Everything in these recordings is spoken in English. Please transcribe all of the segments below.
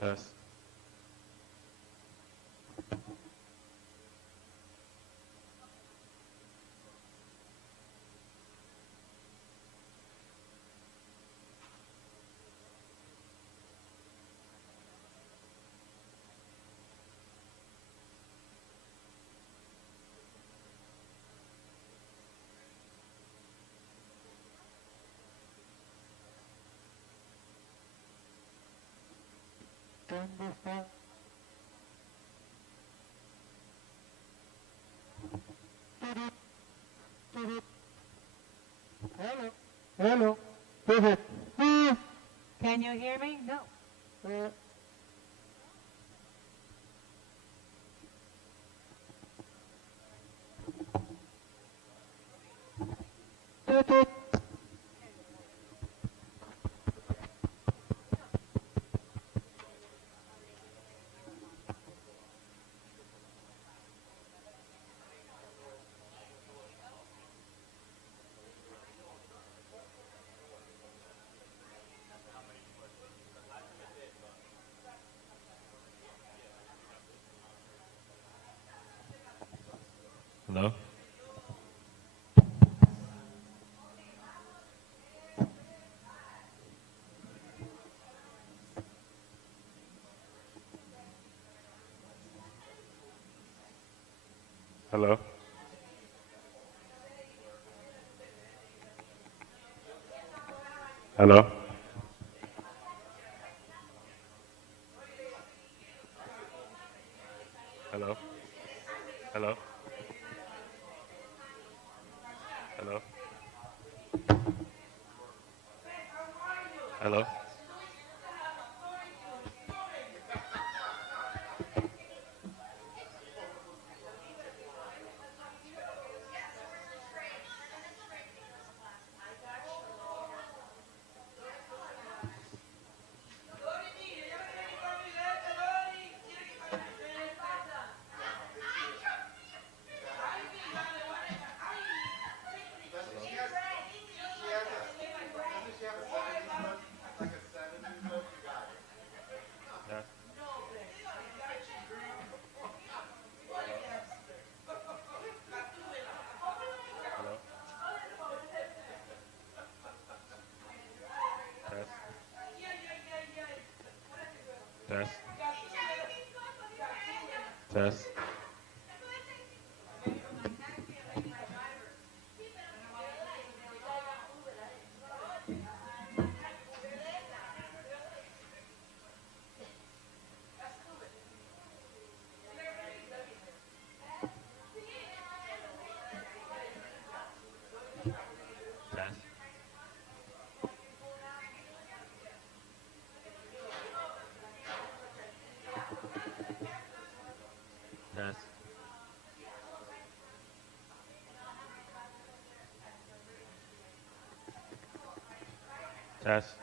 Test. ¿Dónde está? Hello. Hello. Can you hear me? No. Hello? Hello? Hello? Hello? Hello? Hello? Hello? Test. Hello? Test. Test. Test. Test. Test. Test.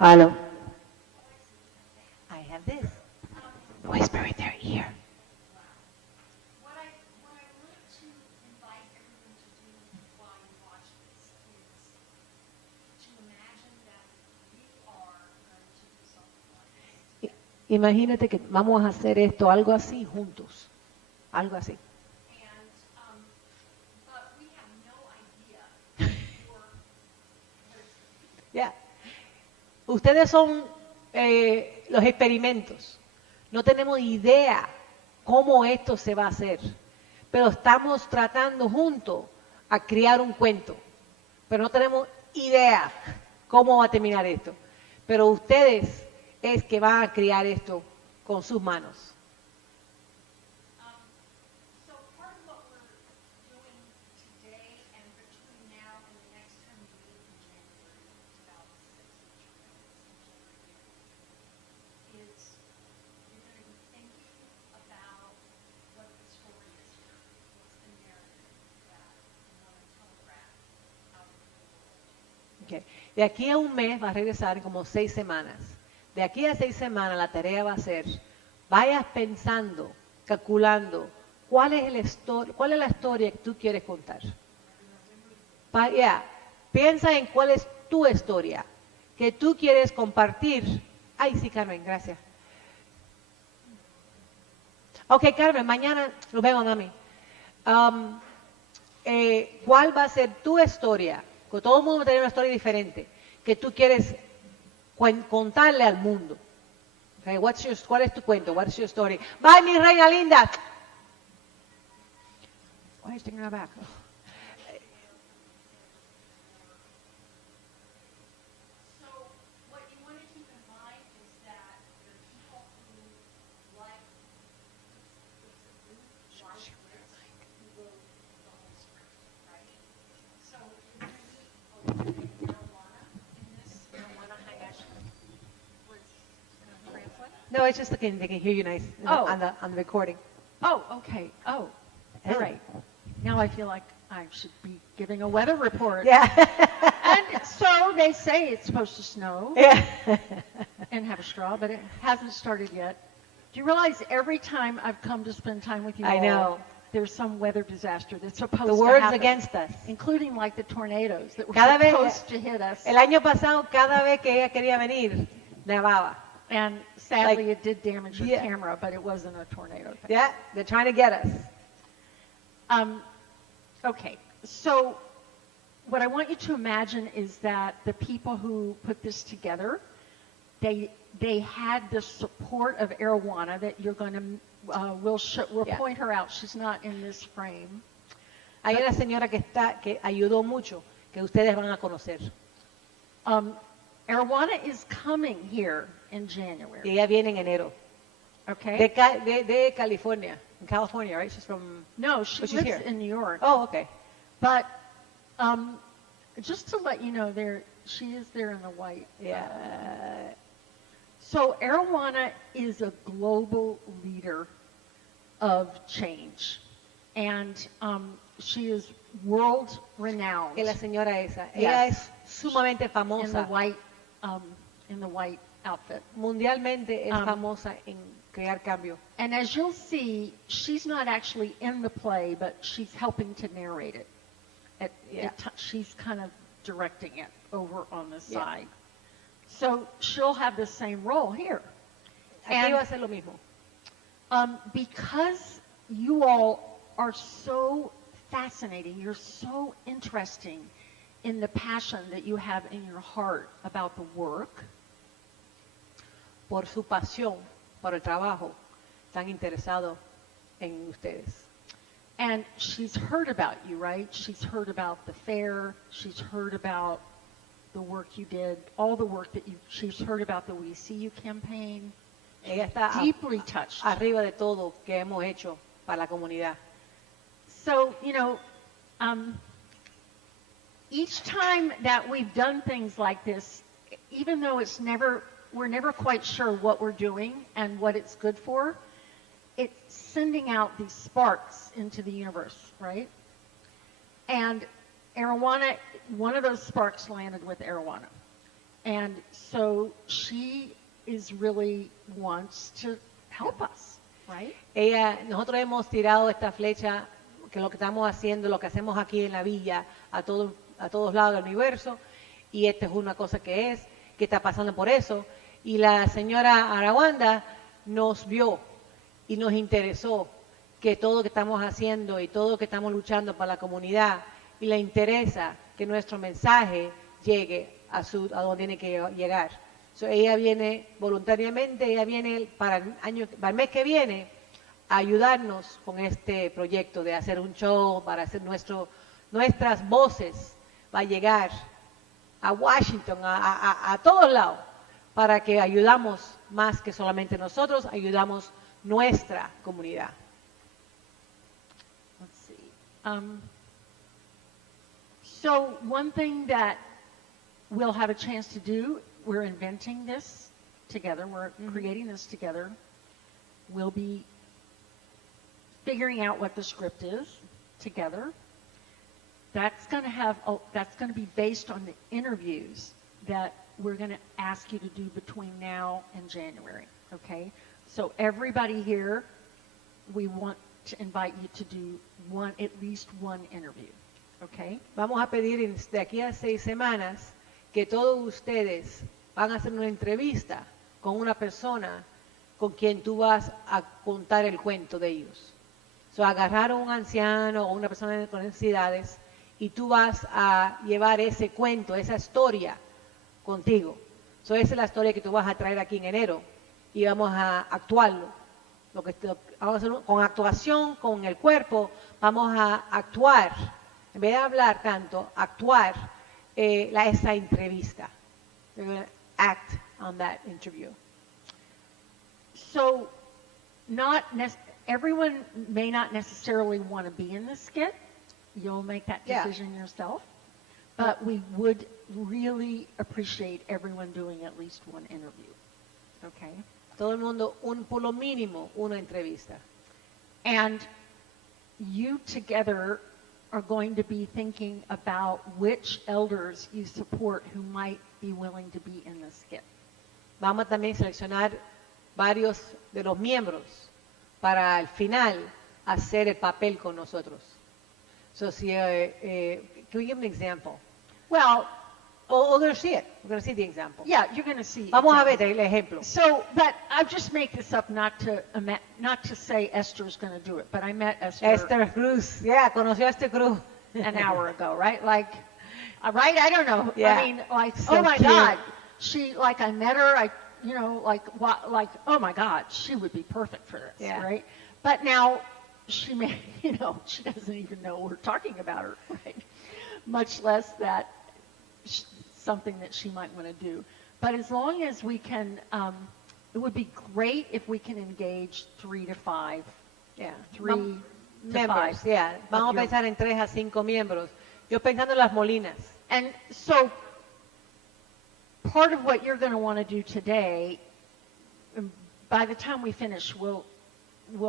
Hello. I have this. Whisper in their ear. What I want to invite everyone to do while you watch this is to imagine that you are going to do something like this. Imagínate que vamos a hacer esto, algo así, juntos. Algo así. And, but we have no idea your Ya. Ustedes son los experimentos. No tenemos idea cómo esto se va a hacer, pero estamos tratando juntos a crear un cuento, pero no tenemos idea cómo va a terminar esto. Pero ustedes es que van a crear esto con sus manos. So part of what we're doing today and between now and the next time we meet in January 2006, is you're going to be thinking about what the story is here, what's the narrative that you want to telegraph out into the world. Okay. De aquí a un mes va a regresar en como 6 semanas. De aquí a 6 semanas la tarea va a ser, vayas pensando, calculando, cuál es la historia que tú quieres contar. Piensa en cuál es tu historia que tú quieres compartir. Ay, sí, Carmen, gracias. Ok, Carmen, mañana nos vemos, mami. ¿Cuál va a ser tu historia? Porque todo el mundo tiene una historia diferente que tú quieres contarle al mundo. Okay, ¿cuál es tu cuento? What's your story? Bye, mi reina linda. Why is taking her back? So what you want to keep in mind is that the people who like this, who wrote the whole script, right? So you're going to meet a woman named Marijuana in this. Marijuana Hayashi was translate. No, it's just they can hear you nice on the recording. Oh, okay. Oh, all right. Now I feel like I should be giving a weather report. Yeah. And so they say it's supposed to snow Yeah. and have a straw, but it hasn't started yet. Do you realize every time I've come to spend time with you I all, know. there's some weather disaster that's supposed The to word's happen, against us. including like the tornadoes that were Cada vez- supposed to hit us. El año pasado, cada vez que ella quería venir, nevaba. And sadly, like- it did damage the Yeah. camera, but it wasn't a tornado thing. Yeah, they're trying to get us. Okay, so what I want you to imagine is that the people who put this together, they had the support of Arowana that you're going to, we'll Yeah. point her out. She's not in this frame. Hay una señora que ayudó mucho, que ustedes van a conocer. Arowana is coming here in January, Y ella viene en enero. okay? De California. In California, right? She's from... No, she she's lives here. in New York. Oh, okay. But just to let you know, she is there in the white. Yeah. So Arowana is a global leader of change, and she is world renowned Que la señora esa. Yes. Ella es sumamente in famosa. the white outfit. Mundialmente es famosa en crear cambio. And as you'll see, she's not actually in the play, but she's helping to narrate it. She's kind of directing it over on the Yeah. side. So she'll have the same role here. Aquí va a ser lo mismo. Because you all are so fascinating, you're so interesting in the passion that you have in your heart about the work, Por su pasión, por el trabajo, están interesados en ustedes. and she's heard about you, right? She's heard about the fair, she's heard about the work you did, all the work that she's heard about the We See You campaign. Ella está Deeply touched. arriba de todo que hemos hecho para la comunidad. So, each time that we've done things like this, even though we're never quite sure what we're doing and what it's good for, it's sending out these sparks into the universe, right? And Arowana, one of those sparks landed with Arowana. And so she is really wants to help us, right? Nosotros hemos tirado esta flecha, que lo que estamos haciendo, lo que hacemos aquí en la villa, a todos lados del universo, y esta es una cosa que está pasando por eso. Y la señora Arawanda nos vio y nos interesó que todo lo que estamos haciendo y todo lo que estamos luchando para la comunidad, y le interesa que nuestro mensaje llegue a donde tiene que llegar. So, ella viene voluntariamente, ella viene para el mes que viene a ayudarnos con este proyecto de hacer un show, para hacer nuestras voces, va a llegar a Washington, a todos lados, para que ayudamos más que solamente nosotros, ayudamos nuestra comunidad. Let's see. So one thing that we'll have a chance to do, we're inventing this together, we're creating this together. We'll be figuring out what the script is together. That's going to be based on the interviews that we're going to ask you to do between now and January, okay? So everybody here, we want to invite you to do at least one interview, okay? Vamos a pedir de aquí a 6 semanas que todos ustedes van a hacer una entrevista con una persona con quien tú vas a contar el cuento de ellos. So, agarrar a un anciano o una persona con necesidades y tú vas a llevar ese cuento, esa historia contigo. So, esa es la historia que tú vas a traer aquí en enero y vamos a actuarlo. Vamos a hacer con actuación, con el cuerpo, vamos a actuar, en vez de hablar tanto, actuar esa entrevista. We're going to act on that interview. So, everyone may not necessarily want to be in the skit. You'll make that decision yourself. But we would really appreciate everyone doing at least one interview. Okay? Todo el mundo, por lo mínimo, una entrevista. And you together are going to be thinking about which elders you support who might be willing to be in the skit. Vamos a también seleccionar varios de los miembros para al final hacer el papel con nosotros. So, can we give an example? Well, we're going to see it. We're going to see the example. Yeah, you're going to see. Vamos a ver el ejemplo. So, but I just make this up not to say Esther's going to do it, but I met Esther Cruz. Yeah, conoció a Esther Cruz an hour ago, right? Like, right? I don't know. Yeah. I mean, like, So oh my cute. God, I met her. Oh my God, she would be perfect for this, Yeah. right? But now she may, she doesn't even know we're talking about her, right? Much less that something that she might want to do. But as long as we can, it would be great if we can engage 3 to 5. Yeah. 3 to Members, 5. yeah. Vamos a pensar en 3 a 5 miembros. Yo pensando en las molinas. And so part of what you're going to want to do today, by the time we finish, we'll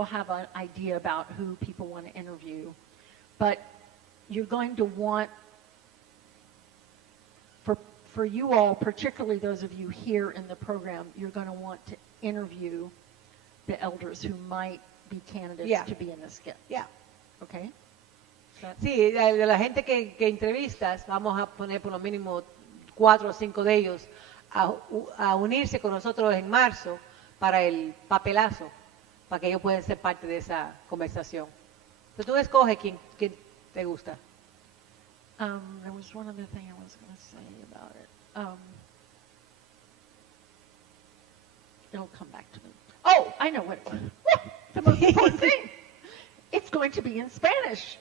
have an idea about who people want to interview. But you're going to want, for you all, particularly those of you here in the program, you're going to want to interview the elders who might be candidates to be in the skit. Yeah. Okay? Sí, de la gente que entrevistas, vamos a poner por lo mínimo 4 o 5 de ellos a unirse con nosotros en marzo para el papelazo, para que ellos puedan ser parte de esa conversación. Entonces tú escoges quién te gusta. There was one other thing I was going to say about it. It'll come back to me. Oh, I know what it was. The most important thing. It's going to be in Spanish.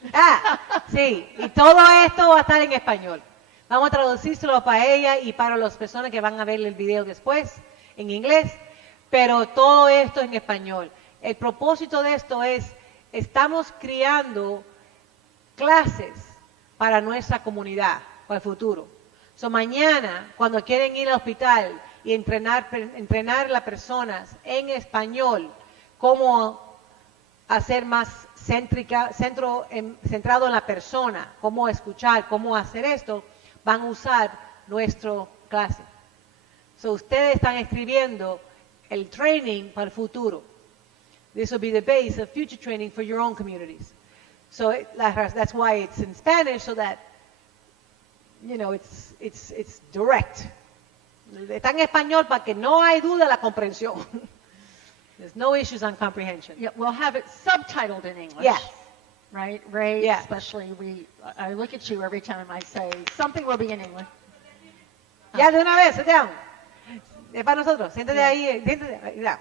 Sí, y todo esto va a estar en español. Vamos a traducírselo para ella y para las personas que van a ver el video después en inglés, pero todo esto en español. El propósito de esto es, estamos creando clases para nuestra comunidad, para el futuro. So, mañana, cuando quieren ir al hospital y entrenar a las personas en español, cómo hacer más centrado en la persona, cómo escuchar, cómo hacer esto, van a usar nuestra clase. So ustedes están escribiendo el training para el futuro. This will be the base of future training for your own communities. So that's why it's in Spanish, so that, you know, it's direct. Está en español para que no hay duda de la comprensión. There's no issues on comprehension. Yeah, we'll have it subtitled in English. Yes. Right? Ray, Yeah. especially, I look at you every time I say something will be in English. Ya de una vez, sit down. Es para nosotros. Siéntate ahí, siéntate, ya.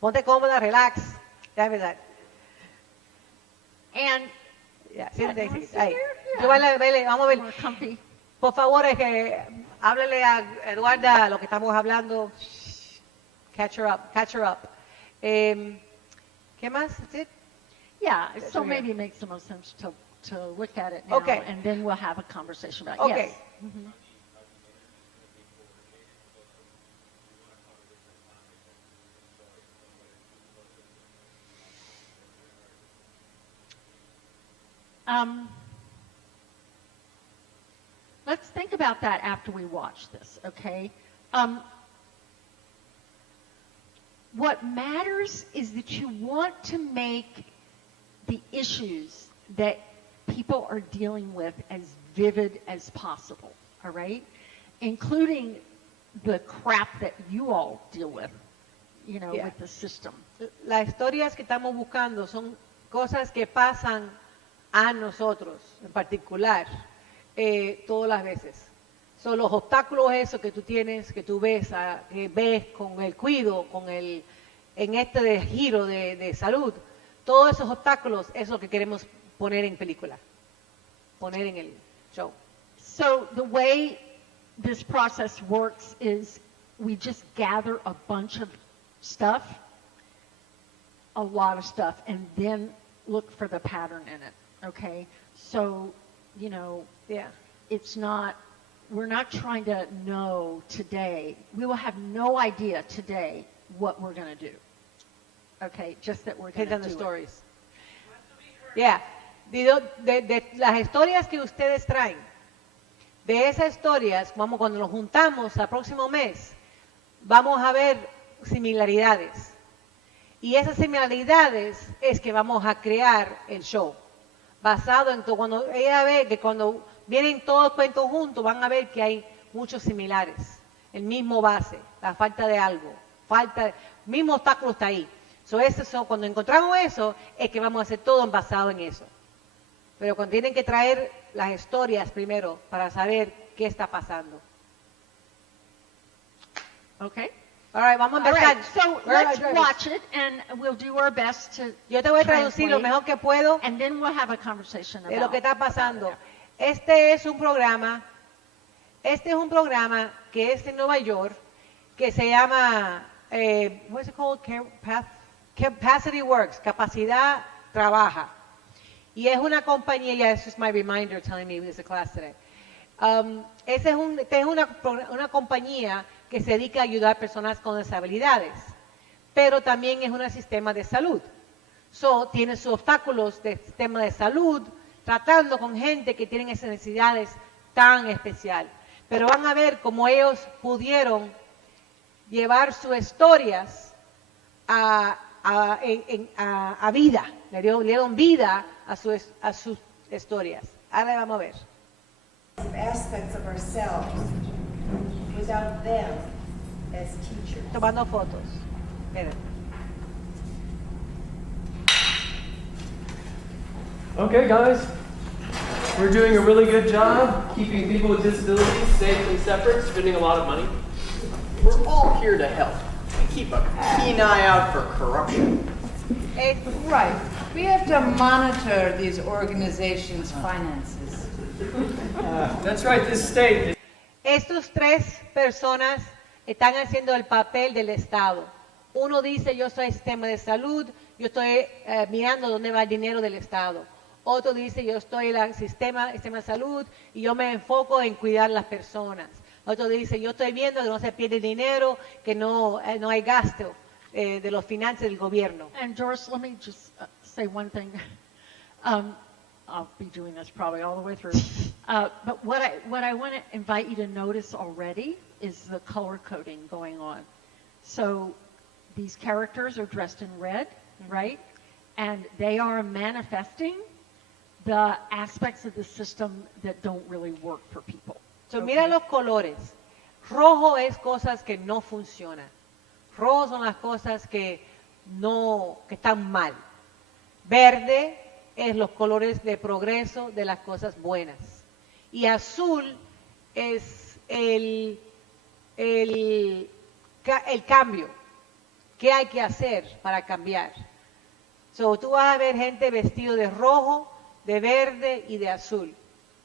Ponte cómoda, relax. Ya, verdad. And Ya, siéntate you wanna ahí. sit Ahí. there? Yo baile, vamos a ver. more comfy. Por favor, háblele a Eduarda lo que estamos hablando. Catch her up, catch her up. ¿Qué más? That's it? Yeah, so Okay. maybe it makes the most sense to look at it now, Okay. and then we'll have a conversation about it. Okay. Yes. Mhm. Let's think about that after we watch this, okay? What matters is that you want to make the issues that people are dealing with as vivid as possible, all right? Including the crap that you all deal with, you know, Yeah. with the system. Las historias que estamos buscando son cosas que pasan a nosotros en particular todas las veces. Son los obstáculos esos que tú tienes, que tú ves, que ves con el cuido, en este de giro de salud. Todos esos obstáculos es lo que queremos poner en película, poner en el show. So the way this process works is we just gather a bunch of stuff, a lot of stuff, and then look for the pattern in it, okay? So, you know, Yeah. we're not trying to know today. We will have no idea today what we're going to do. Okay, just that we're going Tell to the do it. stories. Yeah. De las historias que ustedes traen, de esas historias, cuando nos juntamos el próximo mes, vamos a ver similaridades. Y esas similaridades es que vamos a crear el show. Basado en todo, cuando ella ve que cuando vienen todos cuentos juntos, van a ver que hay muchos similares. El mismo base, la falta de algo, mismo obstáculo está ahí. Cuando encontramos eso, es que vamos a hacer todo basado en eso. Pero cuando tienen que traer las historias primero para saber qué está pasando. Okay? All right, vamos a All empezar. right, so let's watch it, and we'll do our best to Yo te voy a traducir lo translate, mejor que puedo and then we'll have a conversation de lo que está about pasando. it. Este es un programa que es en Nueva York, que se llama, what's it called? Capacity Works, Capacidad Trabaja. Y es una compañía, yeah, it's just my reminder telling me there's a class today. Esta es una compañía que se dedica a ayudar a personas con disabilidades, pero también es un sistema de salud. Tiene sus obstáculos del sistema de salud, tratando con gente que tienen esas necesidades tan especiales. Pero van a ver cómo ellos pudieron llevar sus historias a vida, le dieron vida a sus historias. Ahora vamos a ver. Aspects of ourselves without them as teachers. Tomando fotos. Miren. Okay, guys, we're doing a really good job keeping people with disabilities safe and separate, spending a lot of money. We're all here to help and keep a keen eye out for corruption. Right. We have to monitor these organizations' finances. That's right, this state. Estos tres personas están haciendo el papel del Estado. Uno dice, yo soy sistema de salud, yo estoy mirando dónde va el dinero del Estado. Otro dice, yo estoy en el sistema de salud y yo me enfoco en cuidar las personas. Otro dice, yo estoy viendo que no se pierde dinero, que no hay gasto de los finanzas del gobierno. And Doris, let me just say one thing. I'll be doing this probably all the way through. But what I want to invite you to notice already is the color coding going on. So these characters are dressed in red, right? And they are manifesting the aspects of the system that don't really work for people. So, mira los colores. Rojo es cosas que no funcionan. Rojo son las cosas que están mal. Verde es los colores de progreso de las cosas buenas. Y azul es el cambio. ¿Qué hay que hacer para cambiar? So, tú vas a ver gente vestido de rojo, de verde y de azul.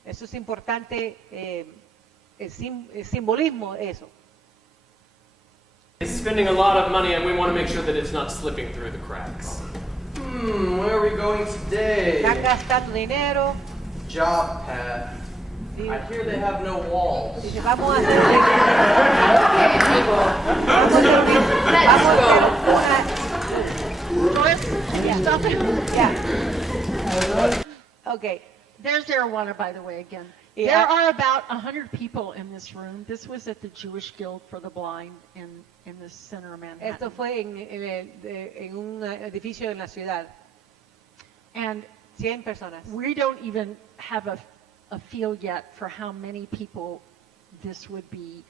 Eso es importante, el simbolismo, eso. It's spending a lot of money and we want to make sure that it's not slipping through the cracks. Where are we going today? Están gastando dinero. Job path. Sí. I hear they have no walls. Dice, vamos a hacer Stop it. Okay. There's Arowana, by the way, again. Yeah. There are about 100 people in this room. This was at the Jewish Guild for the Blind in the center of Manhattan. Esto fue en un edificio en la ciudad. And 100 personas. we don't even have a feel yet for how many people this would be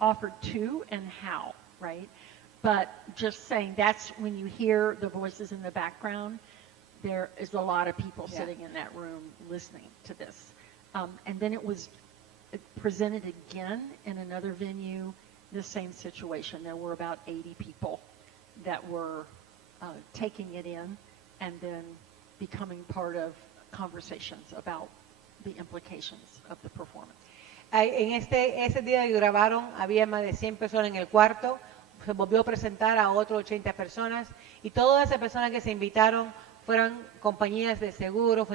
offered to and how, right? But just saying, that's when you hear the voices in the background, there is a lot of people sitting in that room listening to this. And then it was presented again in another venue, the same situation. There were about 80 people that were taking it in and then becoming part of conversations about the implications of the performance. En ese día que grabaron, había más de 100 personas en el cuarto. Se volvió a presentar a otros 80 personas. Y todas esas personas que se invitaron fueron compañías de seguro,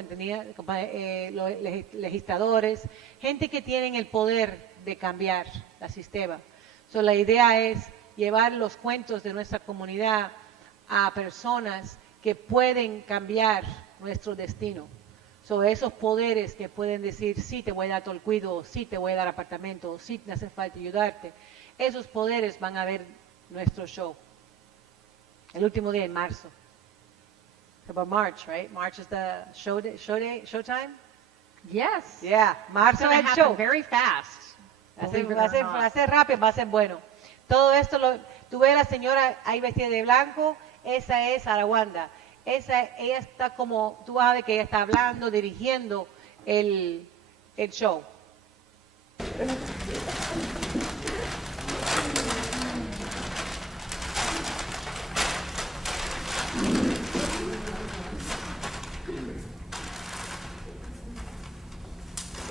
legisladores, gente que tienen el poder de cambiar el sistema. So, la idea es llevar los cuentos de nuestra comunidad a personas que pueden cambiar nuestro destino. So, esos poderes que pueden decir, sí, te voy a dar todo el cuidado, sí, te voy a dar apartamento, sí, te hace falta ayudarte. Esos poderes van a ver nuestro show. El último día en marzo. About March, right? March is the showtime? Yes. Yeah, marzo It's es going to el show. happen very fast. Va a ser rápido, va a ser bueno. Todo esto, tú ves a la señora ahí vestida de blanco, esa es Arawanda. Ella está como, tú vas a ver que ella está hablando, dirigiendo el show.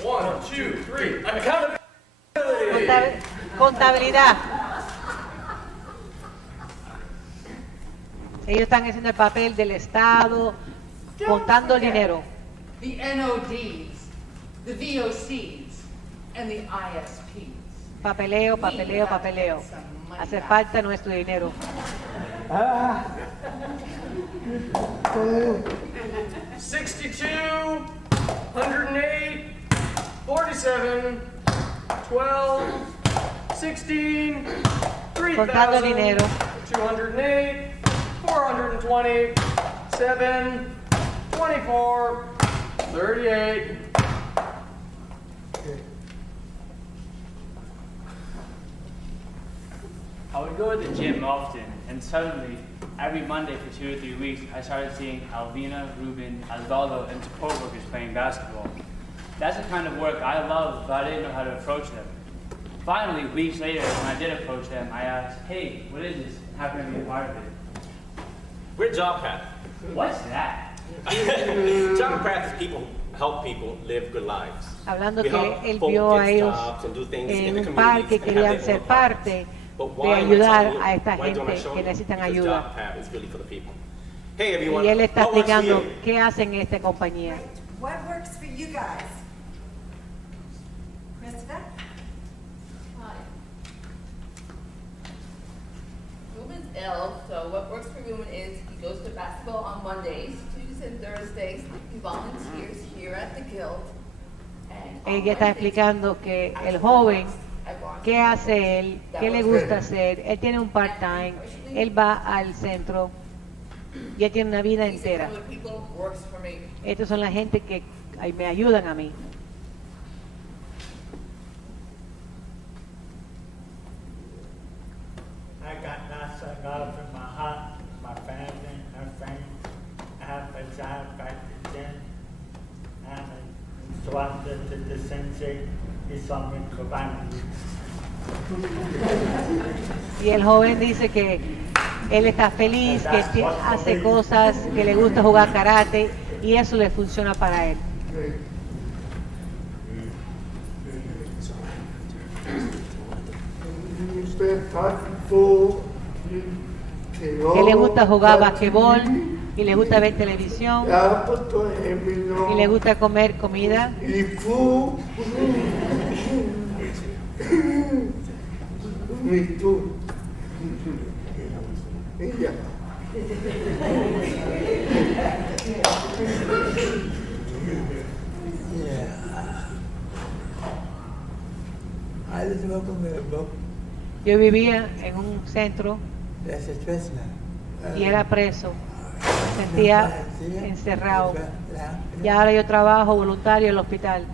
One, two, three. Accountability. Contabilidad. Ellos están haciendo el papel del Estado, contando el dinero. The NODs, the VOCs, and the ISPs. Papeleo, papeleo, papeleo. Hace falta nuestro dinero. 62, 108, 47, 12, 16, Contando el 3,000, dinero. 208, 420, 7, 24, 38. I would go to the gym often, and suddenly, every Monday for 2 or 3 weeks, I started seeing Alvina, Ruben, Osvaldo, and support workers playing basketball. That's the kind of work I love, but I didn't know how to approach them. Finally, weeks later, when I did approach them, I asked, hey, what is this? How can I be a part of it? We're Job Path. What's that? Job Path is people help people live good lives. Hablando We que help él folk vio a get ellos jobs and do things in en the un parque, communities and querían have their ser own parte apartments. But de why am I ayudar telling you? a esta Why don't I gente show que you? necesitan Because ayuda. Job Path is really for the people. Hey everyone, Y él está what works for explicando you? qué hacen en esta compañía. Great. What works for you guys? Krista? Hi. Ruben's ill, so what works for Ruben is he goes to basketball on Mondays, 2 to and Thursdays, he volunteers here at the Guild. And on Ella está Wednesdays, explicando que el joven, I volunteer. ¿qué hace él? ¿Qué le gusta hacer? Él tiene un part-time, él va al centro y él tiene una vida These entera. kind of people works for me. Estos son la gente que me ayudan a mí. I got lots of love in my heart, my family, my friends. I have a job back in gym. I'm a instructor to the sensei. He's on me Comparte. Y el joven dice que él está feliz, que hace cosas, que le gusta jugar karate y eso le funciona para él. Que le gusta jugar basquetbol y le gusta ver televisión y le gusta comer comida Yo vivía en un centro y era preso, me sentía encerrado. Y ahora yo trabajo voluntario en el hospital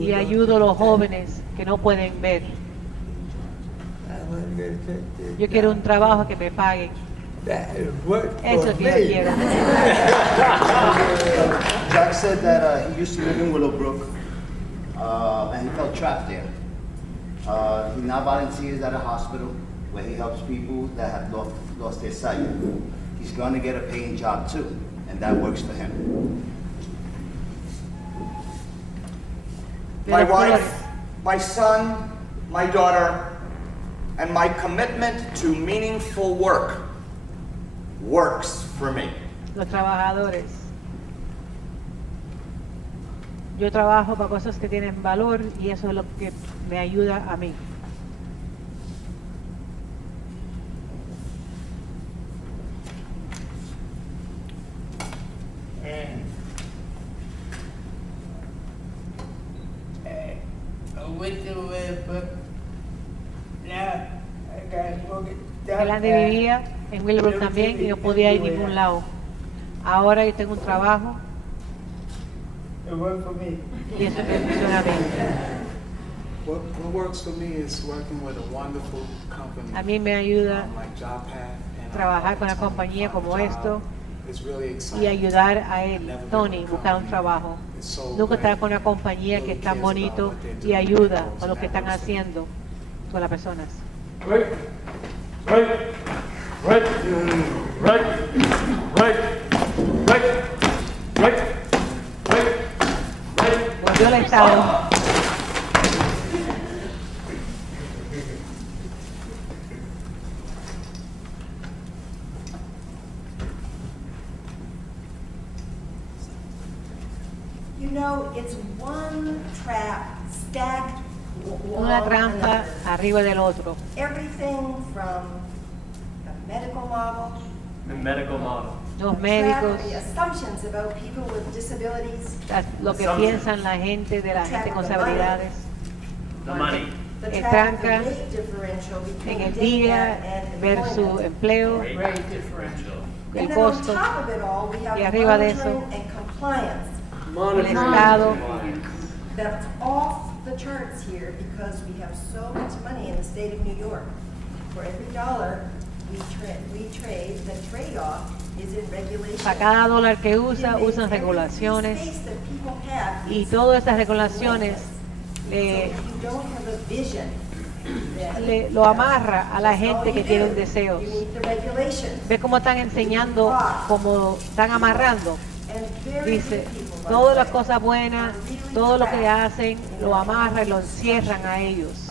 y ayudo a los jóvenes que no pueden ver. Yo quiero un trabajo que me paguen. Eso es lo que yo quiero. Jack said that he used to live in Willowbrook, and he felt trapped there. He now volunteers at a hospital where he helps people that have lost their sight. He's going to get a paying job too, and that works for him. My wife, my son, my daughter, and my commitment to meaningful work works for me. Los trabajadores. Yo trabajo para cosas que tienen valor y eso es lo que me ayuda a mí. Él antes vivía en Willowbrook también y no podía ir a ningún lado. Ahora yo tengo un trabajo y eso me funciona a mí. What works for me is working with a wonderful company. A mí me ayuda Like Job Path, and trabajar con una compañía como esto it's really y exciting. ayudar a él, Tony, buscar un trabajo. It's so Nunca estar great. con una compañía que es tan bonito y ayuda a lo que están haciendo con las personas. Right, right, right, right, right, right, right, right, right. Volvió al estado. You know, it's one trap stacked Una on trampa another. arriba del otro. Everything from the medical model, The medical model. Los médicos, the assumptions about people with disabilities, lo que piensan la gente de la gente con disabilidades, The money. the El trap of the tranca rate differential between en el daycare día and versus employment. empleo, And el then on costo, top of it all, we have y arriba de monitoring eso, and compliance. el Estado. That's off the charts here because we have so much money in the state of New York. For every dollar we trade, the trade-off is in regulation. Para cada dólar que usa, It makes usan every regulaciones space that people have y is todas estas regulaciones So if you don't have a vision, then lo amarra a la that's all gente que you tiene do. deseos. You need the regulations. Ve cómo están enseñando, cómo están amarrando. And very Dice, few people, todas las cosas buenas, todo lo que hacen, lo amarran y lo encierran a ellos.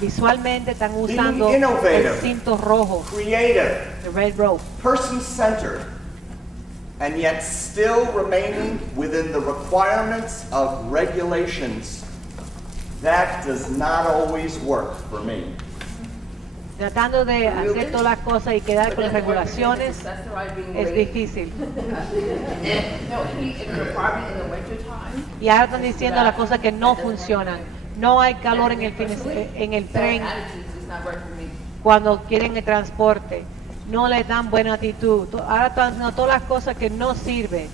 Visualmente están usando Being innovative, el cinto rojo, creative, el red rope, person-centered, and yet still remaining within the requirements of regulations. That does not always work for me. Tratando de hacer todas las cosas y quedar con las regulaciones es difícil. Y ahora están diciendo las cosas que no funcionan. No hay calor en el tren cuando quieren el transporte. No les dan buena actitud. Ahora están haciendo todas las cosas que no sirven.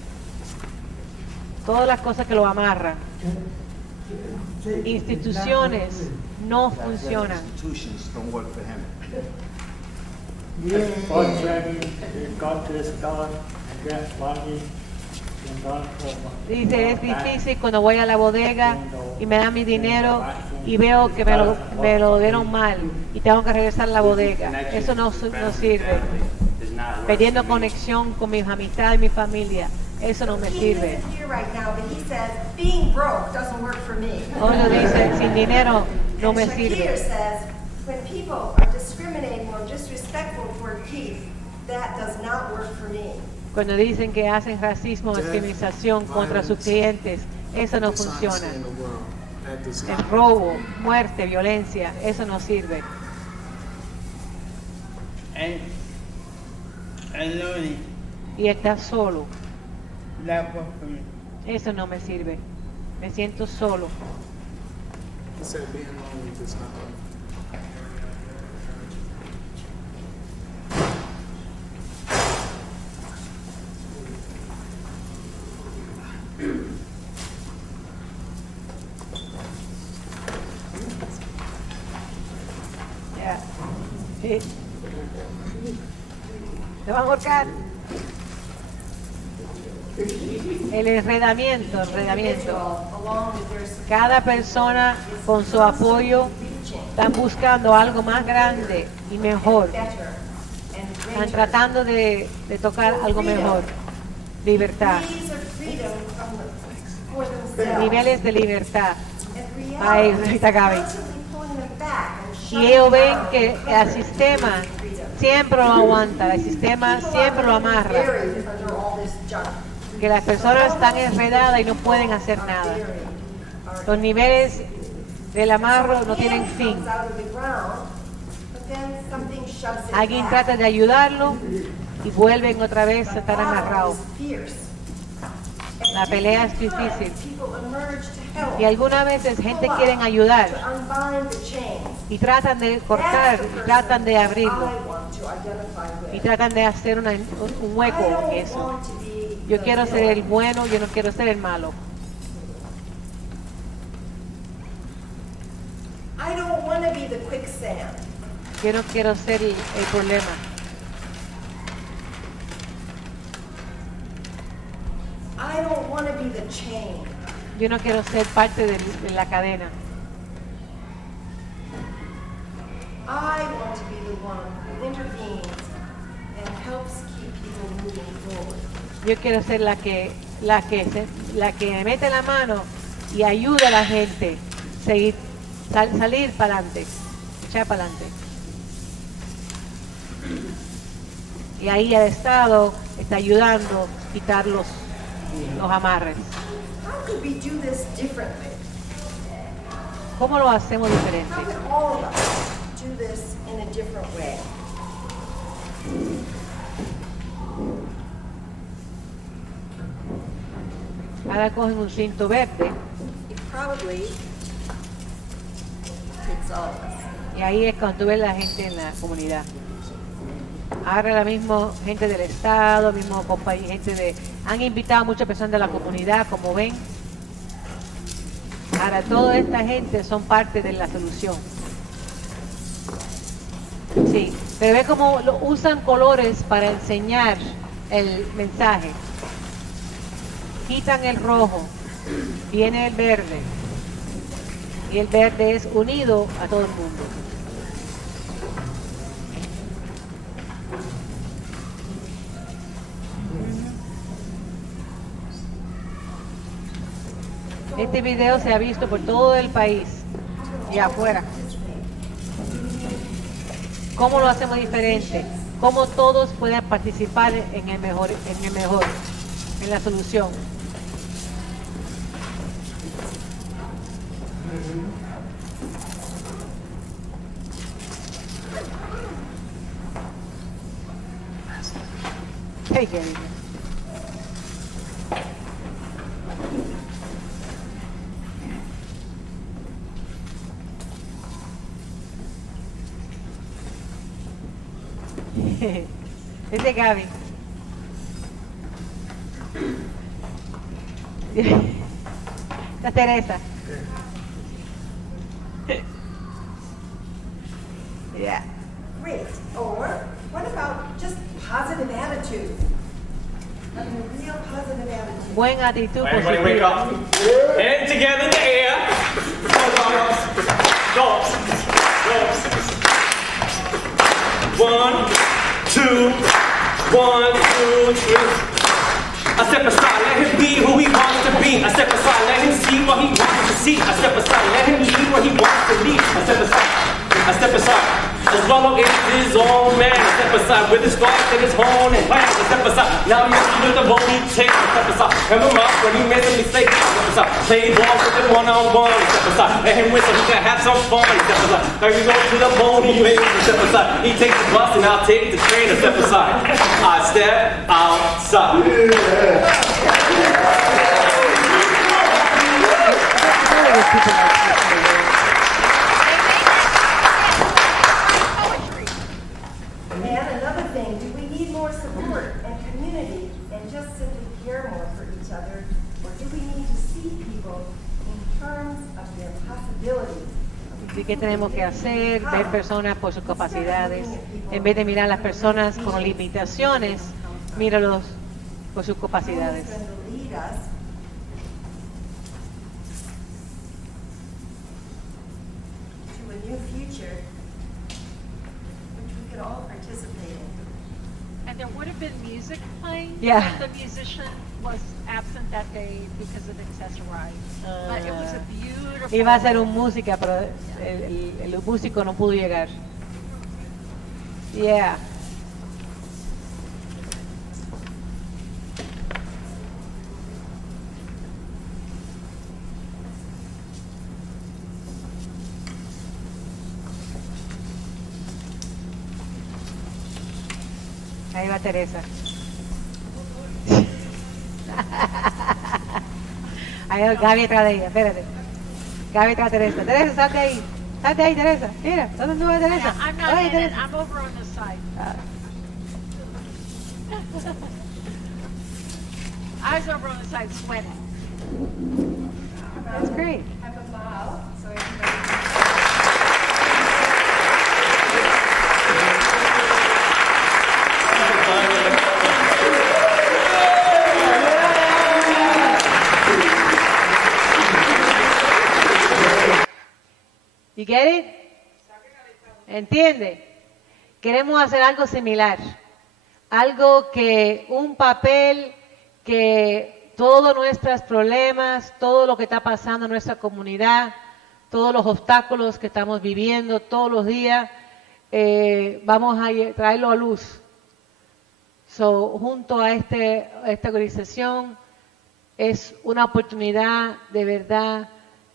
Todas las cosas que lo amarran. Instituciones no funcionan. Institutions don't work for him. It's frustrating to go to the store and get money and go for Dice, es difícil cuando voy a la bodega y me dan mi dinero y veo que me lo dieron mal y tengo que regresar a la bodega. Eso no sirve. Perdiendo conexión con mis amistades y mi familia. Eso no me sirve. Otro dice, sin dinero no me sirve. When people are discriminating or disrespectful toward Keith, that does not work for me. Cuando dicen que hacen racismo o discriminación contra sus clientes, eso no funciona. El robo, muerte, violencia, eso no sirve. Y estar solo, eso no me sirve. Me siento solo. He said being lonely does not work. Ya. Sí. ¿Te van a ahorcar? El enredamiento. Cada persona con su apoyo están buscando algo más grande y mejor. Están tratando de tocar algo mejor. Libertad. Niveles de libertad. Ahí está Gaby. Y ellos ven que el sistema siempre lo aguanta, el sistema siempre lo amarra. Que las personas están enredadas y no pueden hacer nada. Los niveles del amarro no tienen fin. Alguien trata de ayudarlo y vuelven otra vez a estar amarrados. La pelea es difícil. Y algunas veces gente quiere ayudar y tratan de cortar, y tratan de abrirlo y tratan de hacer un hueco en eso. Yo quiero ser el bueno, yo no quiero ser el malo. Yo no quiero ser el problema. Yo no quiero ser parte de la cadena. Yo quiero ser la que mete la mano y ayuda a la gente a salir para adelante, echar para adelante. Y ahí el Estado está ayudando a quitar los amarres. ¿Cómo lo hacemos diferente? Ahora cogen un cinto verde y ahí es cuando tú ves la gente en la comunidad. Ahora la misma gente del Estado, mismo gente han invitado a muchas personas de la comunidad, como ven. Ahora toda esta gente son parte de la solución. Sí, pero ve cómo usan colores para enseñar el mensaje. Quitan el rojo, viene el verde. Y el verde es unido a todo el mundo. Este video se ha visto por todo el país y afuera. ¿Cómo lo hacemos diferente? ¿Cómo todos pueden participar en el mejor, en la solución? Ay, qué lindo. Este Gaby. La Teresa. Yeah. Great. Or what about just positive attitude? Having a real positive attitude. Buen actitud Everybody wake positiva. up. Hand together in the air. Go. One, two, 1, 2, 3. I step aside, let him be who he wants to be. I step aside, let him see what he wants to see. I step aside, let him lead where he wants to lead. I step aside. The swallow is his own man. I step aside with his thoughts and his horn and plans. I step aside. Now you see with the ball he takes. I step aside. Hem him up when he makes a mistake. I step aside. Play ball with him one-on-one. I step aside. Let him win so he can have some fun. I step aside. Now you go to the bone he makes. I step aside. He takes the bus and I'll take the train. I step aside. I step outside. And another thing, do we need more support and community and just simply care more for each other? Or do we need to see people in terms of their possibilities? ¿Y qué tenemos que hacer? Ver personas por sus capacidades. En vez de mirar a las personas con limitaciones, míralos por sus capacidades. Who's going to lead us to a new future which we could all participate in? And there would have been music playing. Yeah. But the musician was absent that day because of accessorized. But it was a beautiful. Iba a ser un música, pero el músico no pudo llegar. Yeah. Ahí va Teresa. Ahí va Gaby atrás de ella, espérate. Gaby atrás de Teresa. Teresa, salte ahí. Salte ahí, Teresa. Mira, ¿dónde estuvo Teresa? I'm not Oye, in it. Teresa. I'm over on the side. I was over on the side sweating. That's great. Have a bow, so everybody. You get it? ¿Entiende? Queremos hacer algo similar. Algo que, un papel que todos nuestros problemas, todo lo que está pasando en nuestra comunidad, todos los obstáculos que estamos viviendo todos los días, vamos a traerlo a luz. So, junto a esta organización es una oportunidad de verdad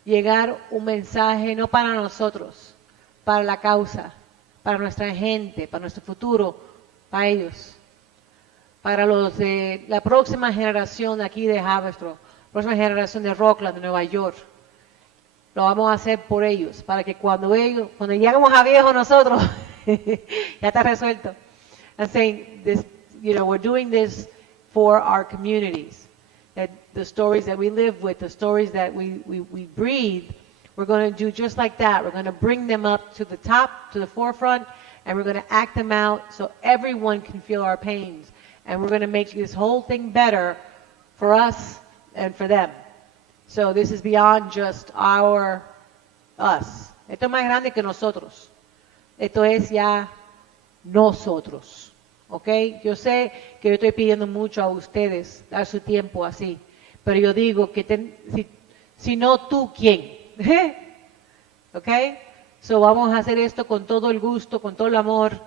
llegar un mensaje no para nosotros, para la causa, para nuestra gente, para nuestro futuro, para ellos, para los de la próxima generación de aquí de Haverstraw, próxima generación de Rockland, de Nueva York. Lo vamos a hacer por ellos, para que cuando lleguemos a viejos nosotros, ya está resuelto. I'm saying this, we're doing this for our communities. That the stories that we live with, the stories that we breathe, we're going to do just like that. We're going to bring them up to the top, to the forefront, and we're going to act them out so everyone can feel our pains. And we're going to make this whole thing better for us and for them. So this is beyond just us. Esto es más grande que nosotros. Esto es ya nosotros. ¿Ok? Yo sé que yo estoy pidiendo mucho a ustedes, dar su tiempo así, pero yo digo que si no tú, ¿quién? ¿Ok? So vamos a hacer esto con todo el gusto, con todo el amor,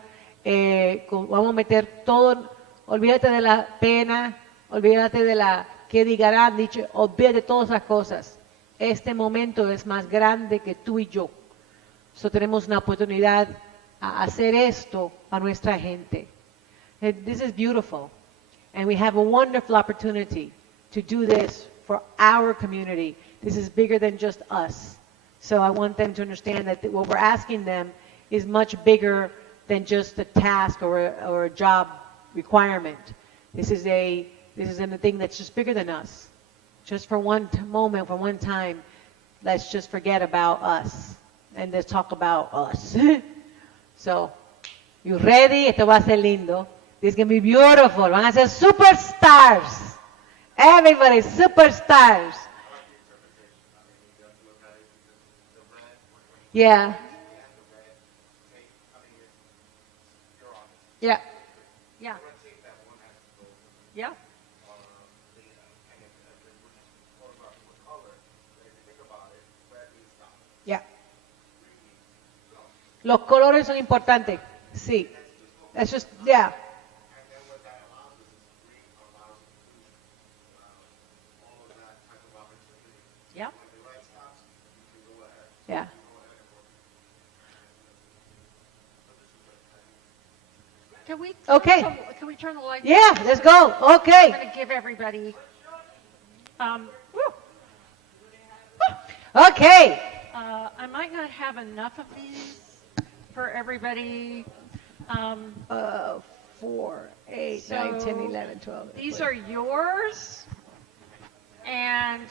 vamos a meter todo, olvídate de la pena, olvídate de la que digarán, dicho, olvídate de todas esas cosas. Este momento es más grande que tú y yo. So tenemos una oportunidad a hacer esto a nuestra gente. This is beautiful. And we have a wonderful opportunity to do this for our community. This is bigger than just us. So I want them to understand that what we're asking them is much bigger than just a task or a job requirement. This is a thing that's just bigger than us. Just for one moment, for one time, let's just forget about us and let's talk about us. So, you ready? Esto va a ser lindo. This is going to be beautiful. Van a ser superstars. Everybody, superstars. Yeah. Yeah. Yeah. Yeah. Yeah. Los colores son importantes. Sí. That's just, yeah. Yeah. Yeah. Can we? Okay. Can we turn the lights? Yeah, on? let's go. Okay. I'm going to give everybody. Woo. Okay. I might not have enough of these for everybody. 4, 8, 9, 10, 11, 12. These are yours, and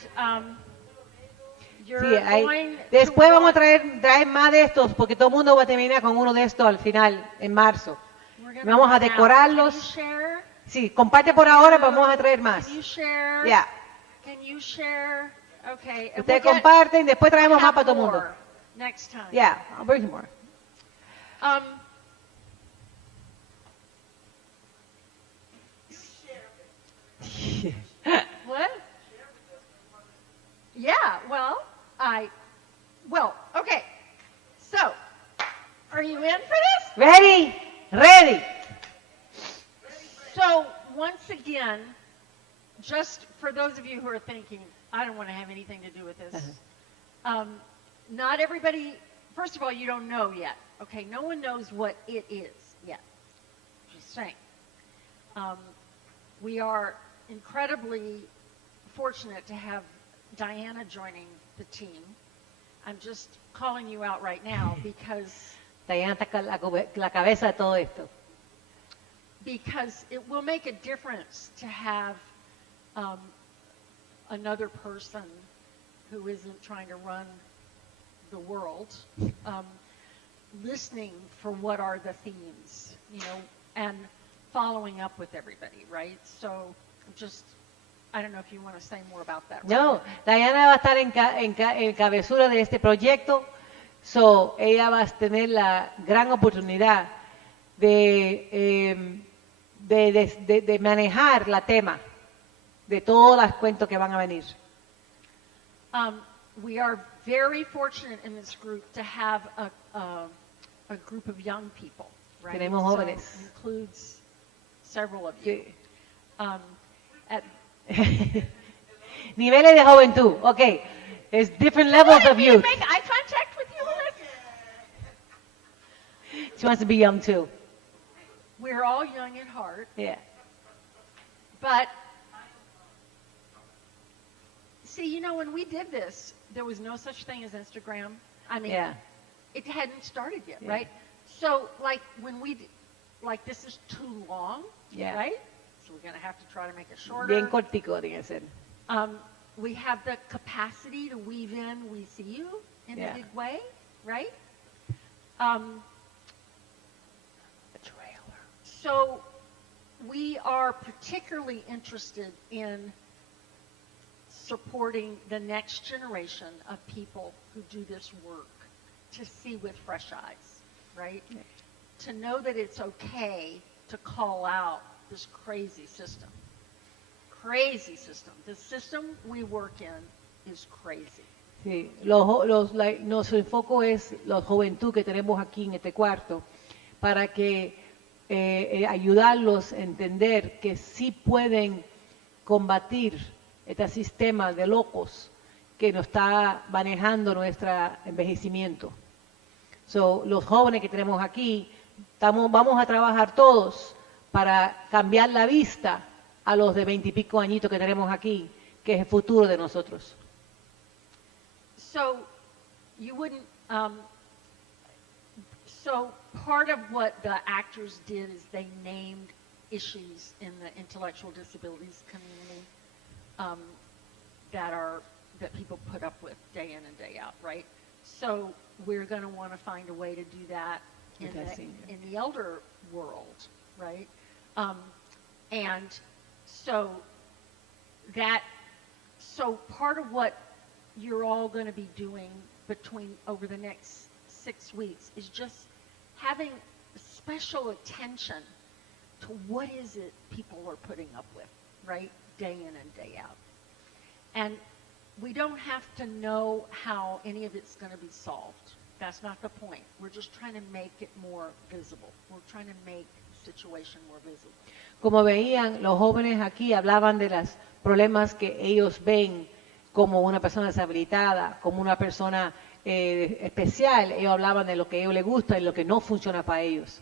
you're Sí, going. después to vamos a traer más de estos porque todo el mundo va a terminar con uno de estos al final, en marzo. We're gonna Vamos a run out. decorarlos. Can you share? Sí, comparte por ahora, pero vamos a traer más. Can you share? Yeah. Can you share? Okay. and Ustedes we'll get- comparten, después traemos más have para todo el mundo. more next time. Yeah, I'll bring some more. What? Yeah, well, okay. So, are you in for this? Ready? Ready. So, once again, just for those of you who are thinking, I don't want to have anything to do with this. Not everybody, first of all, you don't know yet. Okay, no one knows what it is yet. Just saying. We are incredibly fortunate to have Diana joining the team. I'm just calling you out right now because Diana está la cabeza de todo esto. because it will make a difference to have another person who isn't trying to run the world listening for what are the themes, and following up with everybody, right? So just, I don't know if you want to say more about that. No, Diana va a estar en cabezura de este proyecto, so ella va a tener la gran oportunidad de manejar la tema de todos los cuentos que van a venir. We are very fortunate in this group to have a group of young people, right? Tenemos jóvenes. So includes several of you. Niveles de juventud, okay. There's different levels of youth. Make eye contact with you, Melissa? She wants to be young too. We're all young at heart, Yeah. but see, when we did this, there was no such thing as Instagram. I mean, Yeah. it hadn't started yet, Yeah. right? So, when this is too long, Yeah. right? So we're going to have to try to make it shorter. Bien cortico, tiene que ser. We have the capacity to weave in, we see you in Yeah. a big way, right? So we are particularly interested in supporting the next generation of people who do this work to see with fresh eyes, right? To know that it's okay to call out this crazy system. Crazy system. The system we work in is crazy. Sí, nuestro enfoque es la juventud que tenemos aquí en este cuarto para que ayudarlos a entender que sí pueden combatir este sistema de locos que nos está manejando nuestro envejecimiento. So, los jóvenes que tenemos aquí, vamos a trabajar todos para cambiar la vista a los de 20 y pico añitos que tenemos aquí, que es el futuro de nosotros. So you wouldn't, so part of what the actors did is they named issues in the intellectual disabilities community that people put up with day in and day out, right? So we're going to want to find a way to do that in the elder world, right? And so part of what you're all going to be doing over the next 6 weeks is just having special attention to what is it people are putting up with, right? Day in and day out. And we don't have to know how any of it's going to be solved. That's not the point. We're just trying to make it more visible. We're trying to make the situation more visible. Como veían, los jóvenes aquí hablaban de los problemas que ellos ven como una persona deshabilitada, como una persona especial. Ellos hablaban de lo que a ellos les gusta y lo que no funciona para ellos.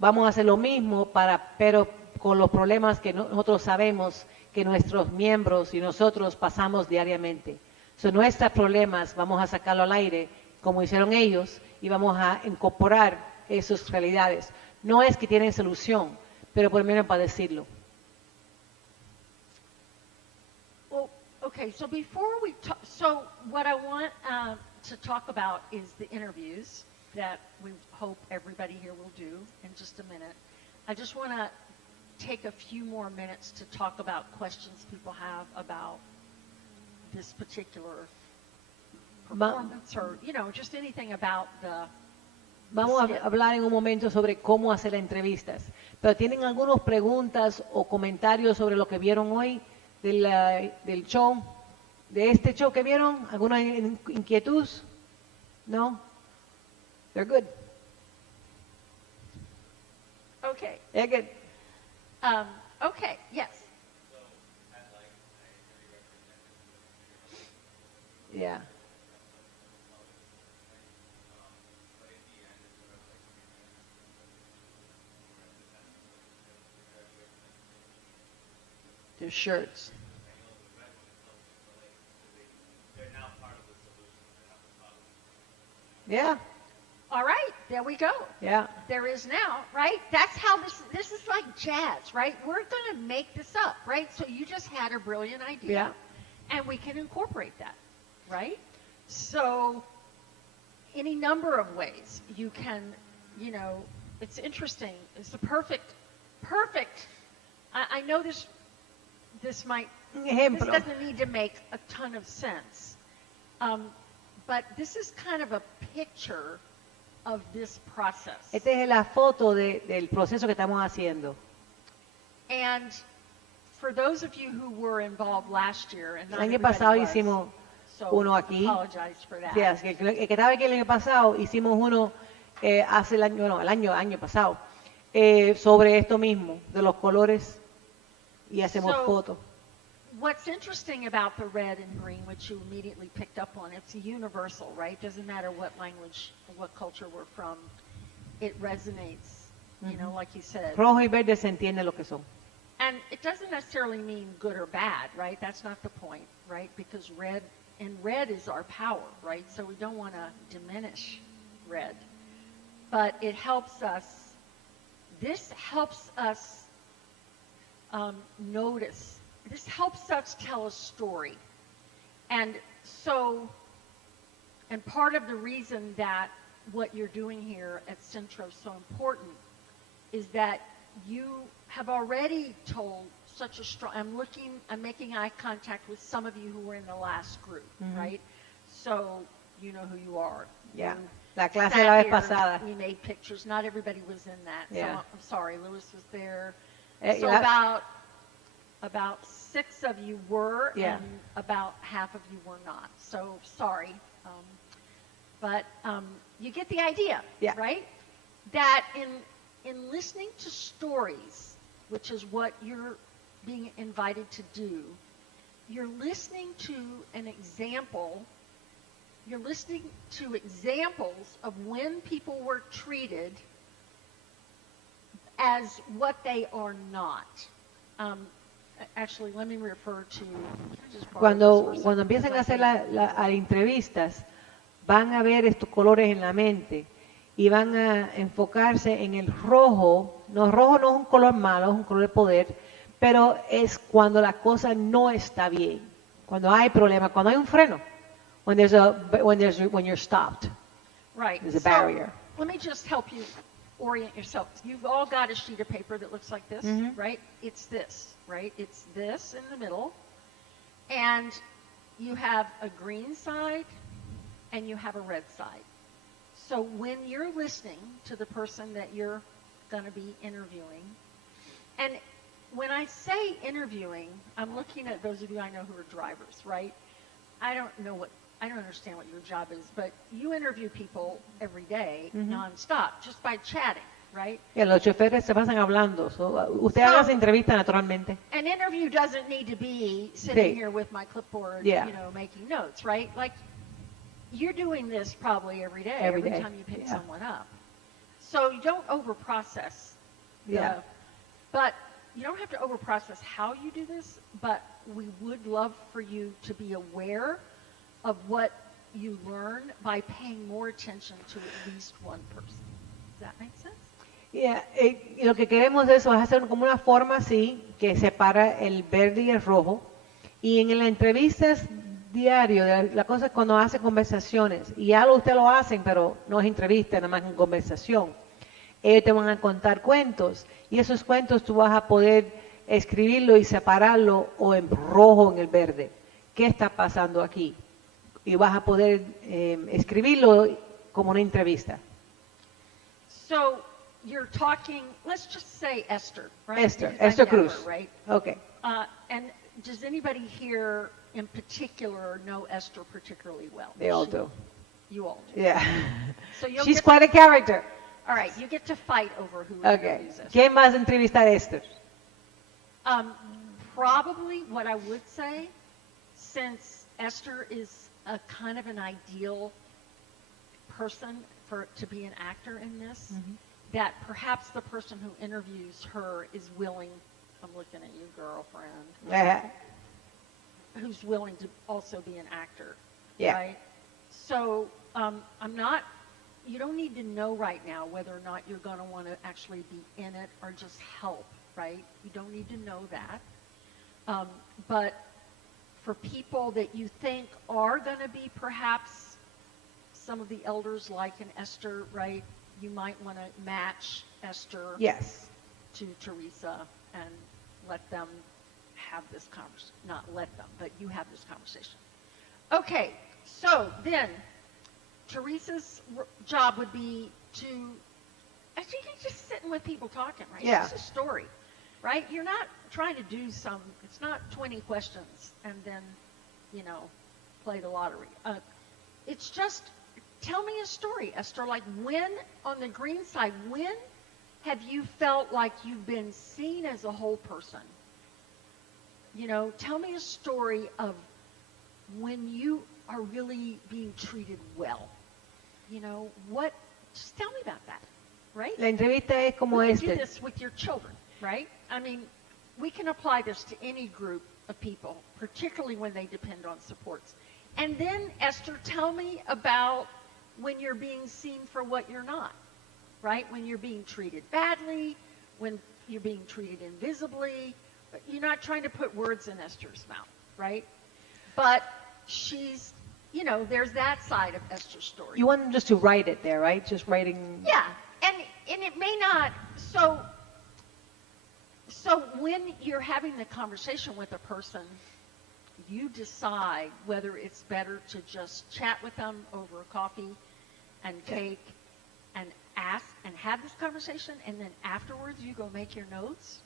Vamos a hacer lo mismo, pero con los problemas que nosotros sabemos que nuestros miembros y nosotros pasamos diariamente. Son nuestros problemas, vamos a sacarlo al aire, como hicieron ellos, y vamos a incorporar esas realidades. No es que tienen solución, pero por lo menos para decirlo. Well, okay, so before we talk, so what I want to talk about is the interviews that we hope everybody here will do in just a minute. I just want to take a few more minutes to talk about questions people have about this particular performance or, just anything about the... Vamos a hablar en un momento sobre cómo hacer entrevistas. Pero ¿tienen algunas preguntas o comentarios sobre lo que vieron hoy del show? ¿De este show que vieron? ¿Alguna inquietud? ¿No? They're good. Okay. They're good. Okay, yes. Yeah. Their shirts. Yeah. All right, there we go. Yeah. There is now, right? That's how this is like jazz, right? We're going to make this up, right? So you just had a brilliant idea. Yeah. And we can incorporate that, right? So any number of ways you can, it's interesting. It's the perfect. I know this doesn't need to make a ton of sense. But this is kind of a picture of this process. Esta es la foto del proceso que estamos haciendo. And for those of you who were involved last year, and El año pasado hicimos uno aquí. Apologize for that. Yes, el que estaba aquí el año pasado, hicimos uno el año pasado, sobre esto mismo, de los colores, y hacemos fotos. What's interesting about the red and green, which you immediately picked up on, it's universal, right? Doesn't matter what language, what culture we're from, it resonates, like you said. Rojo y verde se entiende lo que son. And it doesn't necessarily mean good or bad, right? That's not the point, right? Because red is our power, right? So we don't want to diminish red. But it helps us, this helps us notice. This helps us tell a story. And part of the reason that what you're doing here at Centro is so important is that you have already told such a strong, I'm making eye contact with some of you who were in the last group, right? So you know who you are. Yeah. You La clase de la vez sat here, pasada. we made pictures. Not everybody was in that. Yeah. So I'm sorry, Louis was there. So About 6 of you were, Yeah. and about half of you were not. So sorry, but you get the idea, Yeah. right? That in listening to stories, which is what you're being invited to do, you're listening to an example. You're listening to examples of when people were treated as what they are not. Actually, let me refer to. just borrow Cuando, this for a cuando second, empiezan a because hacer I think- las entrevistas, van a ver estos colores en la mente y van a enfocarse en el rojo. No, rojo no es un color malo, es un color de poder, pero es cuando la cosa no está bien, cuando hay problemas, cuando hay un freno, when you're stopped. Right. There's a So, barrier. let me just help you orient yourself. You've all got a sheet of paper that looks like this, Mhm. right? It's this, right? It's this in the middle. And you have a green side and you have a red side. So when you're listening to the person that you're going to be interviewing, and when I say interviewing, I'm looking at those of you I know who are drivers, right? I don't understand what your job is, but you interview people every day, nonstop, just by chatting, right? Los choferes se pasan hablando. Usted haga esa entrevista naturalmente. An interview doesn't need to be sitting Sí. here with my clipboard, Yeah. making notes, right? Like, you're doing this probably every day, Every every day. time you pick Yeah. someone up. So you don't overprocess. Yeah. But you don't have to overprocess how you do this, but we would love for you to be aware of what you learn by paying more attention to at least one person. Does that make sense? Yeah, y lo que queremos de eso es hacer como una forma así que separa el verde y el rojo. Y en las entrevistas diario, la cosa es cuando hace conversaciones, y ya ustedes lo hacen, pero no es entrevista, nada más en conversación. Ellos te van a contar cuentos, y esos cuentos tú vas a poder escribirlo y separarlo o en rojo o en el verde. ¿Qué está pasando aquí? Y vas a poder escribirlo como una entrevista. So you're talking, let's just say Esther, right? Esther, Because I Esther know Cruz. her, right? Okay. And does anybody here in particular know Esther particularly well? They all do. You all do. Yeah. So you'll She's get quite a character. All right, you get to fight over who Okay. interviews Esther. ¿Quién más entrevistar a Esther? Probably what I would say, since Esther is a kind of an ideal person to be an actor in this, that perhaps the person who interviews her is willing, I'm looking at you, girlfriend, who's willing to also be an actor, Yeah. right? So you don't need to know right now whether or not you're going to want to actually be in it or just help, right? You don't need to know that. But for people that you think are going to be perhaps some of the elders like an Esther, right? You might want to match Esther Yes. to Teresa and let them have this conversation. Not let them, but you have this conversation. Okay, so then Teresa's job would be to, I think you're just sitting with people talking, right? Yeah. It's just a story, right? You're not trying to do it's not 20 questions and then, play the lottery. It's just, tell me a story, Esther. Like when, on the green side, when have you felt like you've been seen as a whole person? Tell me a story of when you are really being treated well. Just tell me about that, right? La entrevista es como We can do este. this with your children, right? I mean, we can apply this to any group of people, particularly when they depend on supports. And then, Esther, tell me about when you're being seen for what you're not, right? When you're being treated badly, when you're being treated invisibly. You're not trying to put words in Esther's mouth, right? But she's, there's that side of Esther's story. You want them just to write it there, right? Just writing. Yeah, and it may not. So when you're having the conversation with a person, you decide whether it's better to just chat with them over coffee and cake and ask and have this conversation, and then afterwards you go make your notes,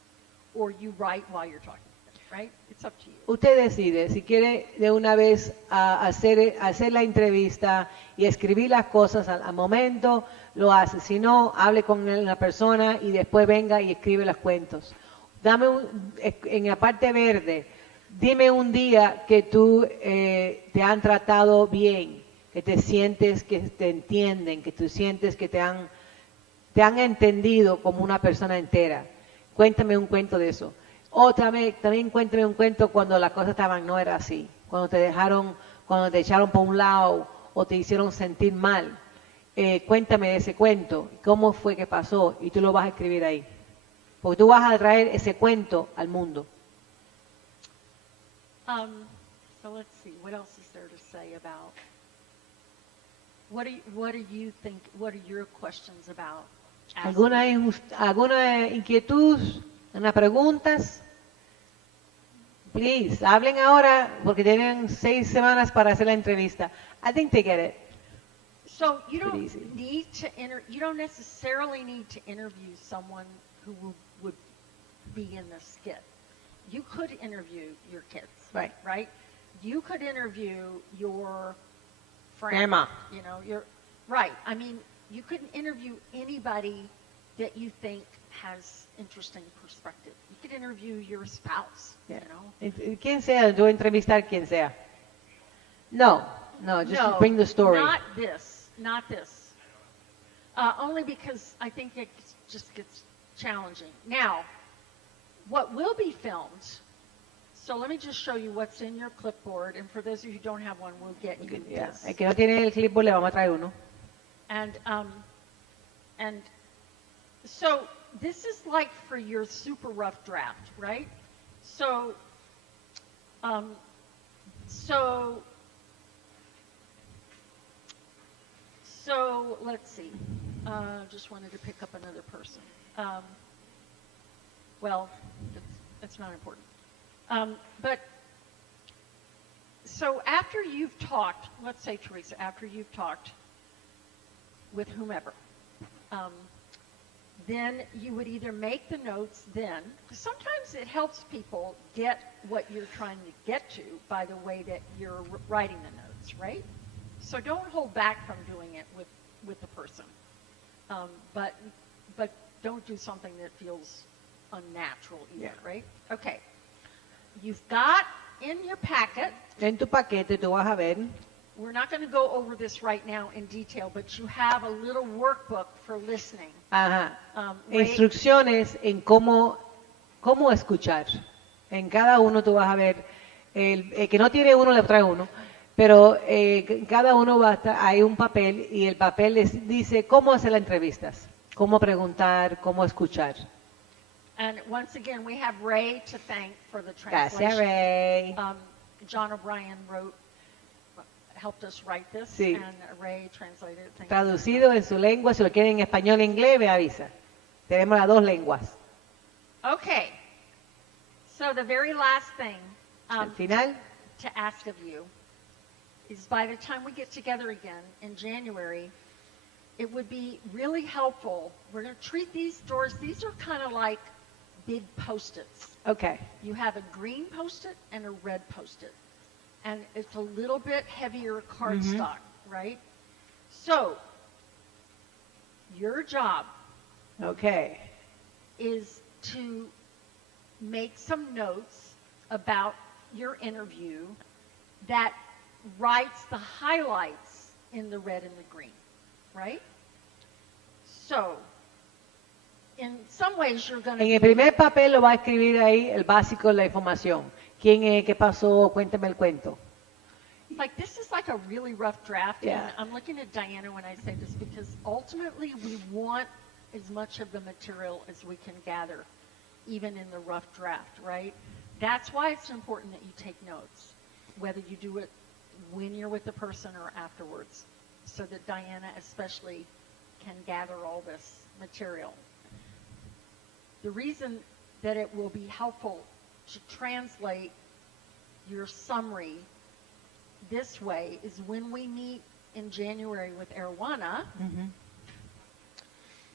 or you write while you're talking to them, right? It's up to you. Usted decide si quiere de una vez hacer la entrevista y escribir las cosas al momento, lo hace. Si no, hable con la persona y después venga y escribe los cuentos. En la parte verde, dime un día que tú te han tratado bien, que te sientes que te entienden, que tú sientes que te han entendido como una persona entera. Cuéntame un cuento de eso. O también cuéntame un cuento cuando las cosas estaban, no era así. Cuando te dejaron, cuando te echaron por un lado o te hicieron sentir mal. Cuéntame de ese cuento, cómo fue que pasó y tú lo vas a escribir ahí. Porque tú vas a traer ese cuento al mundo. So let's see, what else is there to say about, what do you think, what are your questions about? ¿Alguna inquietud? ¿Unas preguntas? Please, hablen ahora porque tienen 6 semanas para hacer la entrevista. I think they get it. So you don't need to you don't necessarily need to interview someone who would be in the skit. You could interview your kids, right? Right? You could interview your friend, Grandma. You know, your right. I mean, you could interview anybody that you think has interesting perspective. You could interview your spouse. Yeah. You know, Quien sea, yo entrevistar quien sea. No, just bring the story. Not this. Only because I think it just gets challenging. Now, what will be filmed, so let me just show you what's in your clipboard, and for those of you who don't have one, we'll get you this. El que no tiene el clipboard le vamos a traer uno. And so this is like for your super rough draft, right? So let's see. Just wanted to pick up another person. Well, that's not important. But so after you've talked, let's say, Teresa, after you've talked with whomever, then you would either make the notes then, because sometimes it helps people get what you're trying to get to by the way that you're writing the notes, right? So don't hold back from doing it with the person. But don't do something that feels unnatural either, right? Okay. You've got in your packet. En tu paquete tú vas a ver. We're not going to go over this right now in detail, but you have a little workbook for listening. Ajá. Instrucciones en cómo escuchar. En cada uno tú vas a ver. El que no tiene uno le trae uno. Pero cada uno va a estar, hay un papel y el papel les dice cómo hacer las entrevistas, cómo preguntar, cómo escuchar. And once again, we have Ray to thank for the translation. Gracias, Ray. John O'Brien helped us write this, sí. And Ray translated it. Traducido en su lengua, si lo quieren en español o inglés, me avisa. Tenemos las dos lenguas. Okay. So the very last thing Al final, to ask of you is by the time we get together again in January, it would be really helpful. We're going to treat these doors, these are kind of like big Post-its. Okay. You have a green Post-it and a red Post-it. And it's a little bit heavier cardstock, right? So, your job is to make some notes about your interview that writes the highlights in the red and the green, right? So, in some ways you're going to... En el primer papel lo va a escribir ahí el básico, la información. ¿Quién es? ¿Qué pasó? Cuéntame el cuento. Like, this is like a really rough draft. Yeah. And I'm looking at Diana when I say this because ultimately we want as much of the material as we can gather, even in the rough draft, right? That's why it's important that you take notes, whether you do it when you're with the person or afterwards, so that Diana especially can gather all this material. The reason that it will be helpful to translate your summary this way is when we meet in January with Erwana,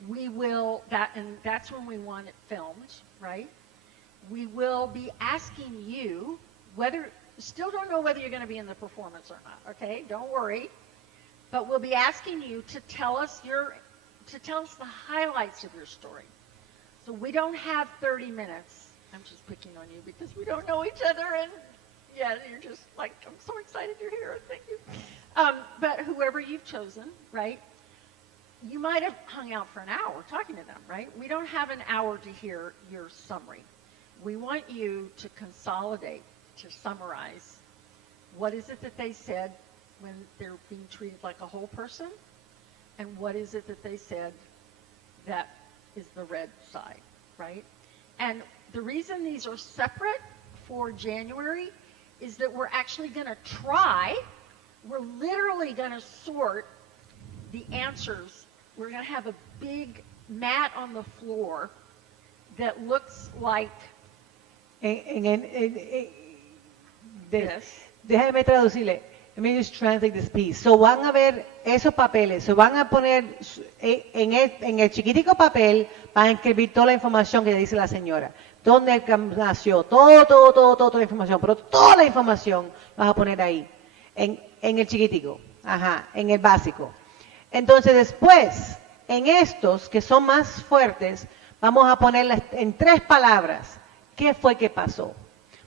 we will, and that's when we want it filmed, right? We will be asking you still don't know whether you're going to be in the performance or not, okay? Don't worry. But we'll be asking you to tell us the highlights of your story. So we don't have 30 minutes. I'm just picking on you because we don't know each other, and yeah, you're just like, I'm so excited you're here. Thank you. But whoever you've chosen, right? You might have hung out for an hour talking to them, right? We don't have an hour to hear your summary. we want you to consolidate, to summarize, what is it that they said when they're being treated like a whole person, and what is it that they said that is the red side, right? And the reason these are separate for January is that we're actually going to we're literally going to sort the answers. We're going to have a big mat on the floor that looks like Déjame traducirle. Let me just translate this piece. So van a ver esos papeles, se van a poner en el chiquitico papel, van a escribir toda la información que dice la señora. Dónde nació, toda la información, pero toda la información vas a poner ahí, en el chiquitico, en el básico. Entonces después, en estos que son más fuertes, vamos a ponerlas en 3 palabras. ¿Qué fue que pasó?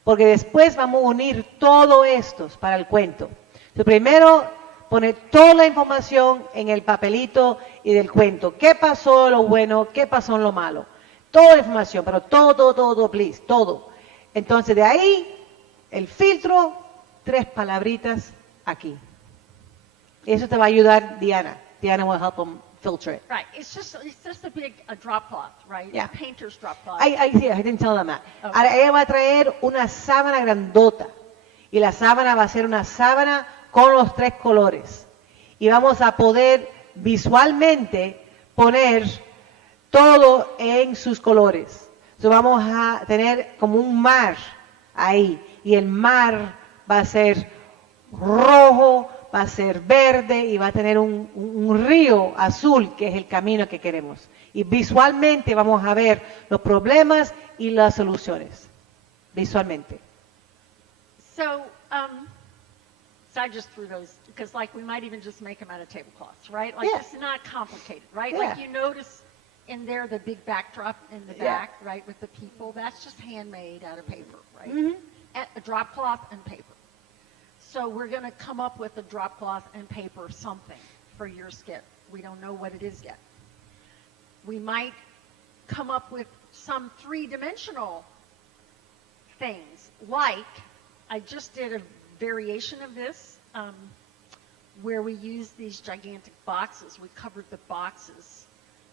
Porque después vamos a unir todo esto para el cuento. Entonces, primero, poner toda la información en el papelito y del cuento. ¿Qué pasó lo bueno? ¿Qué pasó en lo malo? Toda la información, pero todo, please, todo. Entonces, de ahí, el filtro, 3 palabritas aquí. Eso te va a ayudar Diana. Diana will help them filter it. right. It's just a drop cloth, right? Yeah. A painter's drop cloth. I didn't tell them that. Okay. Ahora ella va a traer una sábana grandota. Y la sábana va a ser una sábana con los 3 colores. Y vamos a poder visualmente poner todo en sus colores. Entonces vamos a tener como un mar ahí. Y el mar va a ser rojo, va a ser verde y va a tener un río azul, que es el camino que queremos. Y visualmente vamos a ver los problemas y las soluciones. Visualmente. So I just threw those, because like we might even just make them out of tablecloths, right? Like Yeah. it's not complicated, right? Yeah. Like you notice in there the big backdrop in the Yeah. back, right, with the people, that's just handmade out of paper, right? Mhm. A drop cloth and paper. So we're going to come up with a drop cloth and paper something for your skit. We don't know what it is yet. We might come up with some 3-dimensional things, like I just did a variation of this where we used these gigantic boxes. We covered the boxes.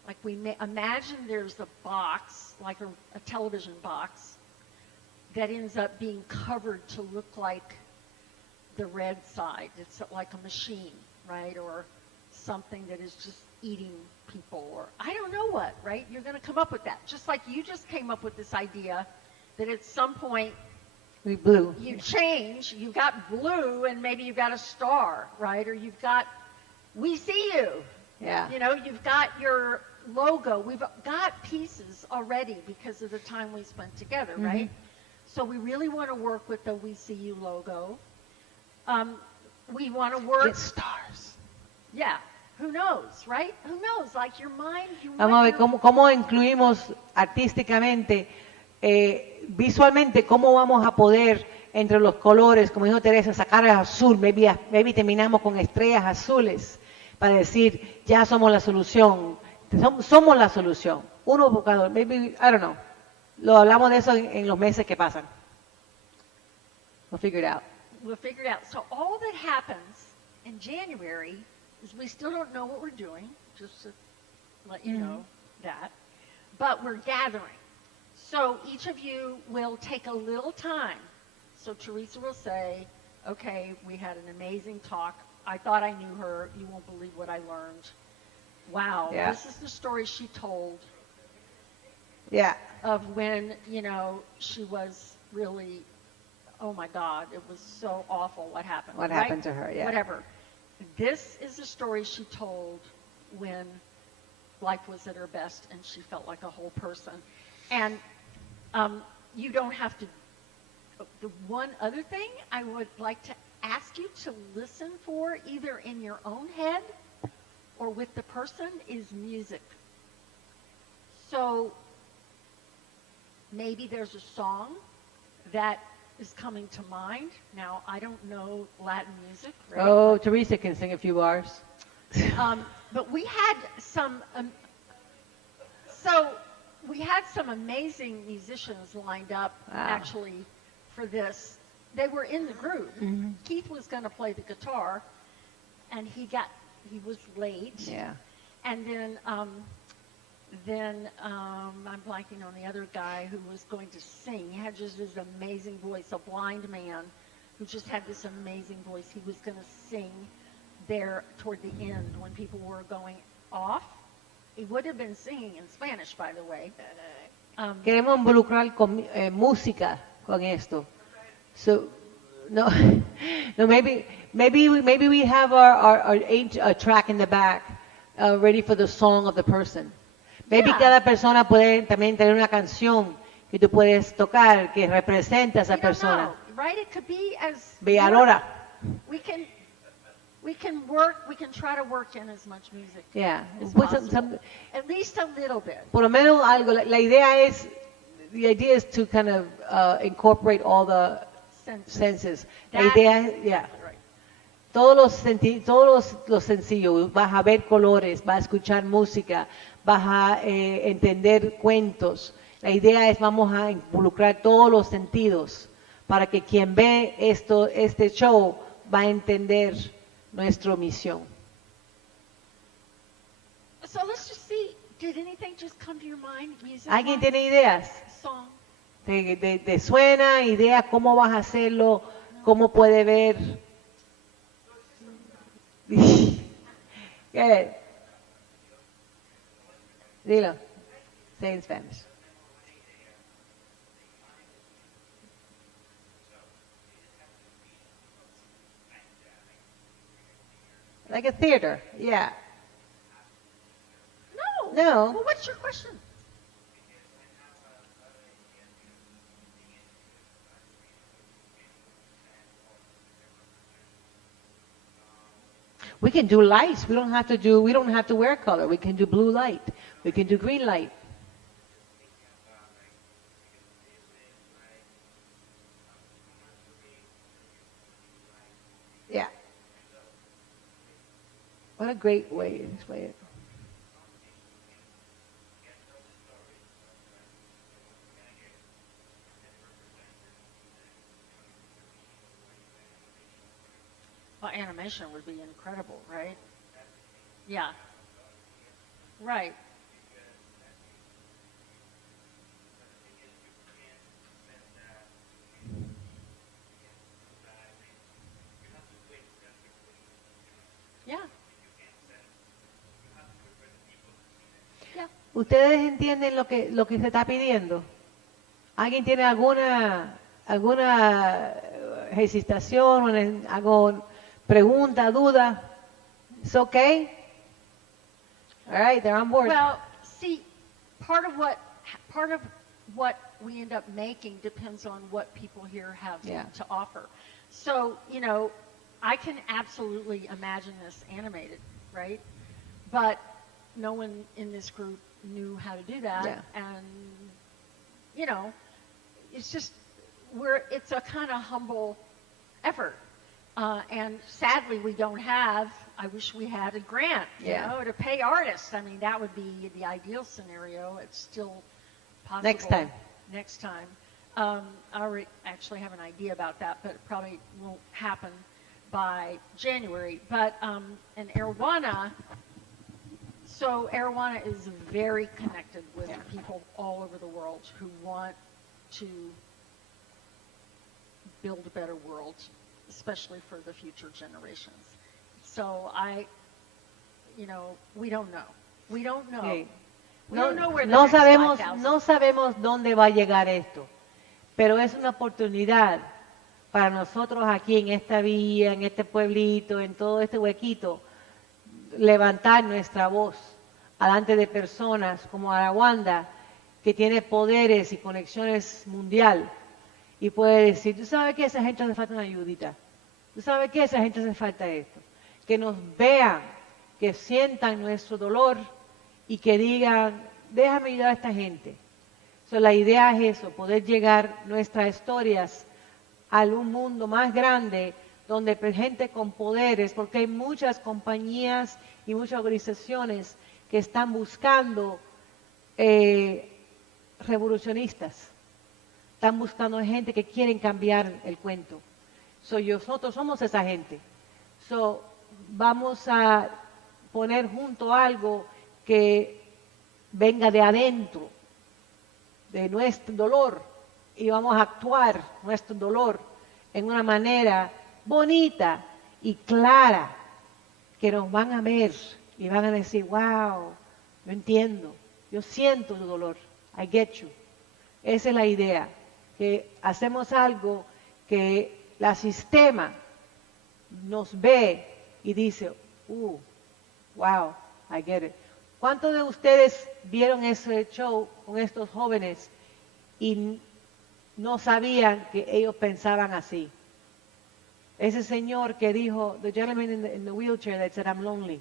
Like imagine there's a box, like a television box, that ends up being covered to look like the red side. It's like a machine, right? Or something that is just eating people, or I don't know what, right? You're going to come up with that. Just like you just came up with this idea that at some point We blue. you change, you've got blue and maybe you've got a star, right? Or you've got, we see you. Yeah. You know, you've got your logo. We've got pieces already because of the time we spent together, right? So we really want to work with the We See You logo. We want to work. Get stars. Yeah. Who knows, right? Who knows? Like your mind. Vamos a ver cómo incluimos artísticamente, visualmente, cómo vamos a poder entre los colores, como dijo Teresa, sacar el azul. Maybe terminamos con estrellas azules para decir, ya somos la solución. Somos la solución. Uno buscador. Maybe, I don't know. Lo hablamos de eso en los meses que pasan. We'll figure it out. We'll figure it out. So all that happens in January is we still don't know what we're doing, just to let you know that. But we're gathering. So each of you will take a little time. So Teresa will say, okay, we had an amazing talk. I thought I knew her. You won't believe what I learned. Wow, Yeah. This is the story she told Yeah. of when, you know, she was really, oh my God, it was so awful what happened. What right? happened to her, yeah. Whatever. This is the story she told when life was at her best and she felt like a whole person. And you don't have to. The one other thing I would like to ask you to listen for, either in your own head or with the person, is music. So maybe there's a song that is coming to mind. Now, I don't know Latin music. Right? Oh, Teresa can sing a few bars. But we had some, so we had some amazing musicians lined up actually for this. They were in the group. Keith was going to play the guitar, and he was late. Yeah. And then I'm blanking on the other guy who was going to sing. He had just this amazing voice, a blind man who just had this amazing voice. He was going to sing there toward the end when people were going off. He would have been singing in Spanish, by the way. Queremos involucrar con, música con esto. So, no, no, maybe we have our track in the back ready for the song of the person. Maybe cada persona puede también tener una canción que tú puedes tocar que representa a esa persona. Know, right? It could be as Villalora. We can try to work in as much music as possible. At least a little bit. Por lo menos algo. La idea es, the idea is to kind of incorporate all the senses. La idea es, right. Todos los sencillos, vas a ver colores, vas a escuchar música, vas a entender cuentos. La idea es vamos a involucrar todos los sentidos para que quien ve este show va a entender nuestra misión. So let's just see, did anything just come to your mind? ¿Alguien tiene ideas? Song. ¿Te suena idea cómo vas a hacerlo? ¿Cómo puede ver? Good. Dilo. Say in Spanish. Like a theater, yeah. No. Well, what's your question? We can do lights. We don't have to wear color. We can do blue light. We can do green light. Yeah. What a great way to explain it. Well, animation would be incredible, right? Yeah. Right. Yeah. Yeah. ¿Ustedes entienden lo que se está pidiendo? ¿Alguien tiene alguna hesitación, alguna pregunta, duda? It's okay? All right, they're on board. Well, see, part of what we end up making depends on what people here have to offer. So, I can absolutely imagine this animated, right? But no one in this group knew how to do that. Yeah. And, it's just, it's a kind of humble effort. And sadly, we don't have, I wish we had a grant, to pay artists. I mean, that would be the ideal scenario. It's still possible. Next time. I already actually have an idea about that, but it probably won't happen by January. But in Arowana, so Arowana is very connected with people all over the world who want to build a better world, especially for the future generations. So we don't know. We don't know. Okay. We don't know where the no next sabemos 5,000. no sabemos dónde va a llegar esto, pero es una oportunidad para nosotros aquí en esta villa, en este pueblito, en todo este huequito, levantar nuestra voz delante de personas como Arawanda, que tiene poderes y conexiones mundial, y puede decir, tú sabes que a esa gente hace falta una ayudita, tú sabes que a esa gente hace falta esto, que nos vean, que sientan nuestro dolor y que digan, déjame ayudar a esta gente. So, la idea es eso, poder llegar nuestras historias a un mundo más grande donde gente con poderes, porque hay muchas compañías y muchas organizaciones que están buscando revolucionistas. Están buscando gente que quieren cambiar el cuento. Nosotros somos esa gente. Vamos a poner junto algo que venga de adentro, de nuestro dolor, y vamos a actuar nuestro dolor en una manera bonita y clara, que nos van a ver y van a decir, wow, yo entiendo, yo siento tu dolor, I get you. Esa es la idea, que hacemos algo que la sistema nos ve y dice, wow, I get it. ¿Cuántos de ustedes vieron ese show con estos jóvenes y no sabían que ellos pensaban así? Ese señor que dijo, the gentleman in the wheelchair that said, I'm lonely.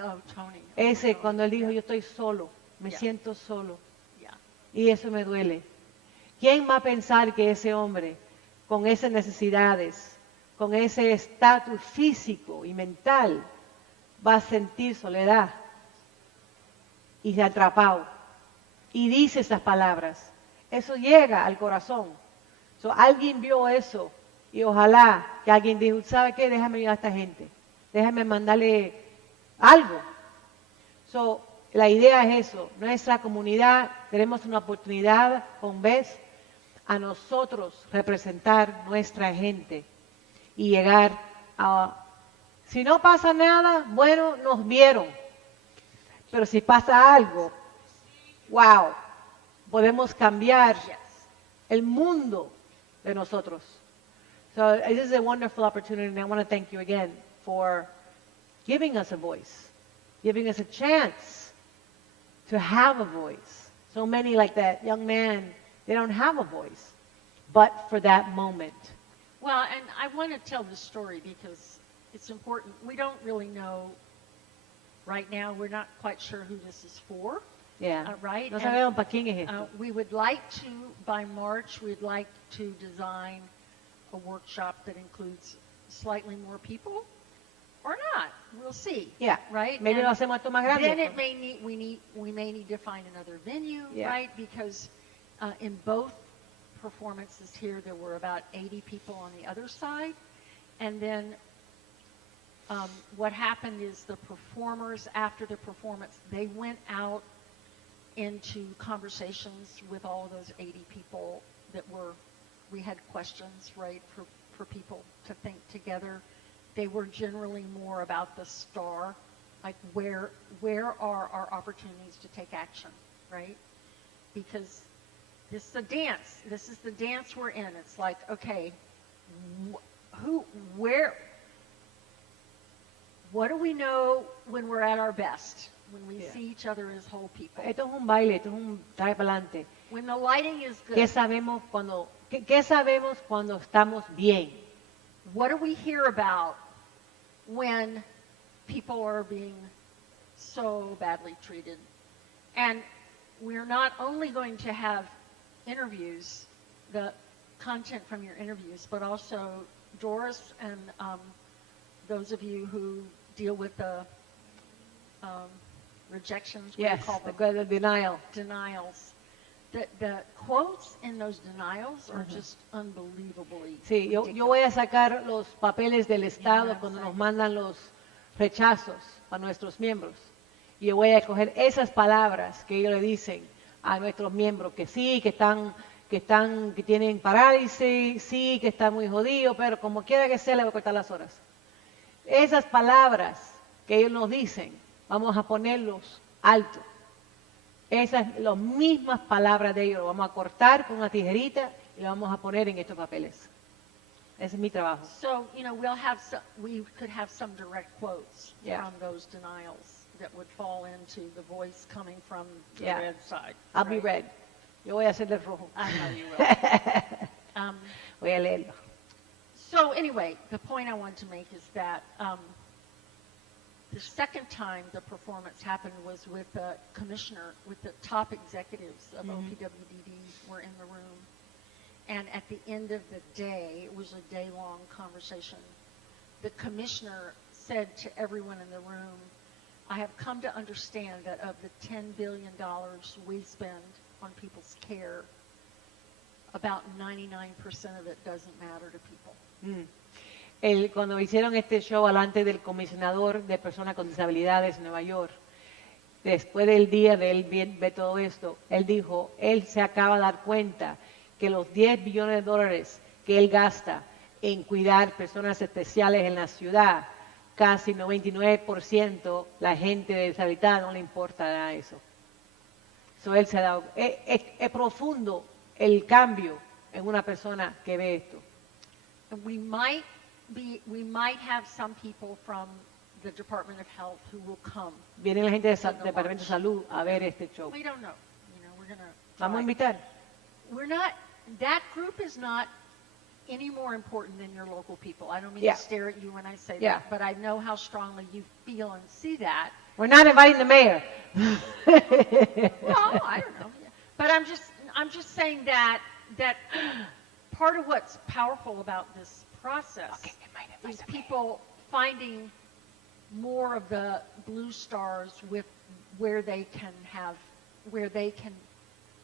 Oh, Tony. Ese, cuando él dijo, yo estoy solo, me siento solo. Y eso me duele. ¿Quién va a pensar que ese hombre, con esas necesidades, con ese estatus físico y mental, va a sentir soledad y se atrapado? Y dice esas palabras. Eso llega al corazón. Alguien vio eso y ojalá que alguien dijo, ¿sabe qué? Déjame ayudar a esta gente. Déjame mandarle algo. La idea es eso. Nuestra comunidad, tenemos una oportunidad con vez a nosotros representar nuestra gente y llegar a... Si no pasa nada, bueno, nos vieron. Pero si pasa algo, wow, podemos cambiar el mundo de nosotros. This is a wonderful opportunity, and I want to thank you again for giving us a voice, giving us a chance to have a voice. So many, like that young man, they don't have a voice, but for that moment. Well, and I want to tell this story because it's important. We don't really know right now. We're not quite sure who this is for. Yeah. Right? No sabemos para quién es esto. We would like to, by March, we'd like to design a workshop that includes slightly more people, or not. We'll see. Yeah. Right? Maybe And lo hacemos esto más grande. then it may need, we may need to find another venue, right? Because in both performances here, there were about 80 people on the other side. And then what happened is the performers, after the performance, they went out into conversations with all of those 80 people that we had questions, right, for people to think together. They were generally more about the star, like where are our opportunities to take action, right? Because this is a dance. This is the dance we're in. It's like, okay, what do we know when we're at our best? When we see each other as whole people. Esto es un baile, esto es un trae para adelante. When the lighting is good. ¿Qué sabemos cuando estamos bien? What do we hear about when people are being so badly treated? And we're not only going to have interviews, the content from your interviews, but also Doris and those of you who deal with the rejections, what do you call them? The denial. Denials. The quotes in those denials are just unbelievably Sí, yo voy a sacar los papeles del Estado cuando nos mandan los rechazos para nuestros miembros. Y yo voy a escoger esas palabras que ellos le dicen a nuestros miembros, que sí, que tienen parálisis, sí, que están muy jodidos, pero como quiera que sea, le voy a cortar las horas. Esas palabras que ellos nos dicen, vamos a ponerlos alto. Esas, las mismas palabras de ellos, lo vamos a cortar con una tijerita y lo vamos a poner en estos papeles. Ese es mi trabajo. So, we could have some direct quotes from those denials that would fall into the voice coming from the red side. I'll be red. Yo voy a hacer el rojo. I know you will. Voy a leerlo. So anyway, the point I want to make is that the second time the performance happened was with the commissioner, with the top executives of OPWDD were in the room. And at the end of the day, it was a day-long conversation, the commissioner said to everyone in the room, I have come to understand that of the $10 billion we spend on people's care, about 99% of it doesn't matter to people. Cuando hicieron este show delante del comisionador de personas con disabilidades en Nueva York, después del día de él ver todo esto, él dijo, él se acaba de dar cuenta que los 10 billones de dólares que él gasta en cuidar personas especiales en la ciudad, casi 99% la gente deshabitada no le importa nada eso. So él se ha dado, es profundo el cambio en una persona que ve esto. And we might have some people from the Department of Health who will come. Viene la gente del Departamento de Salud a ver este show. We don't know. We're gonna. Vamos a invitar. We're not. That group is not any more important than your local people. I don't mean Yeah. to stare at you when I say Yeah. that, but I know how strongly you feel and see that. We're not inviting the mayor. Well, I don't know. But I'm just saying that part of what's powerful about this process is people finding more of the blue stars with where they can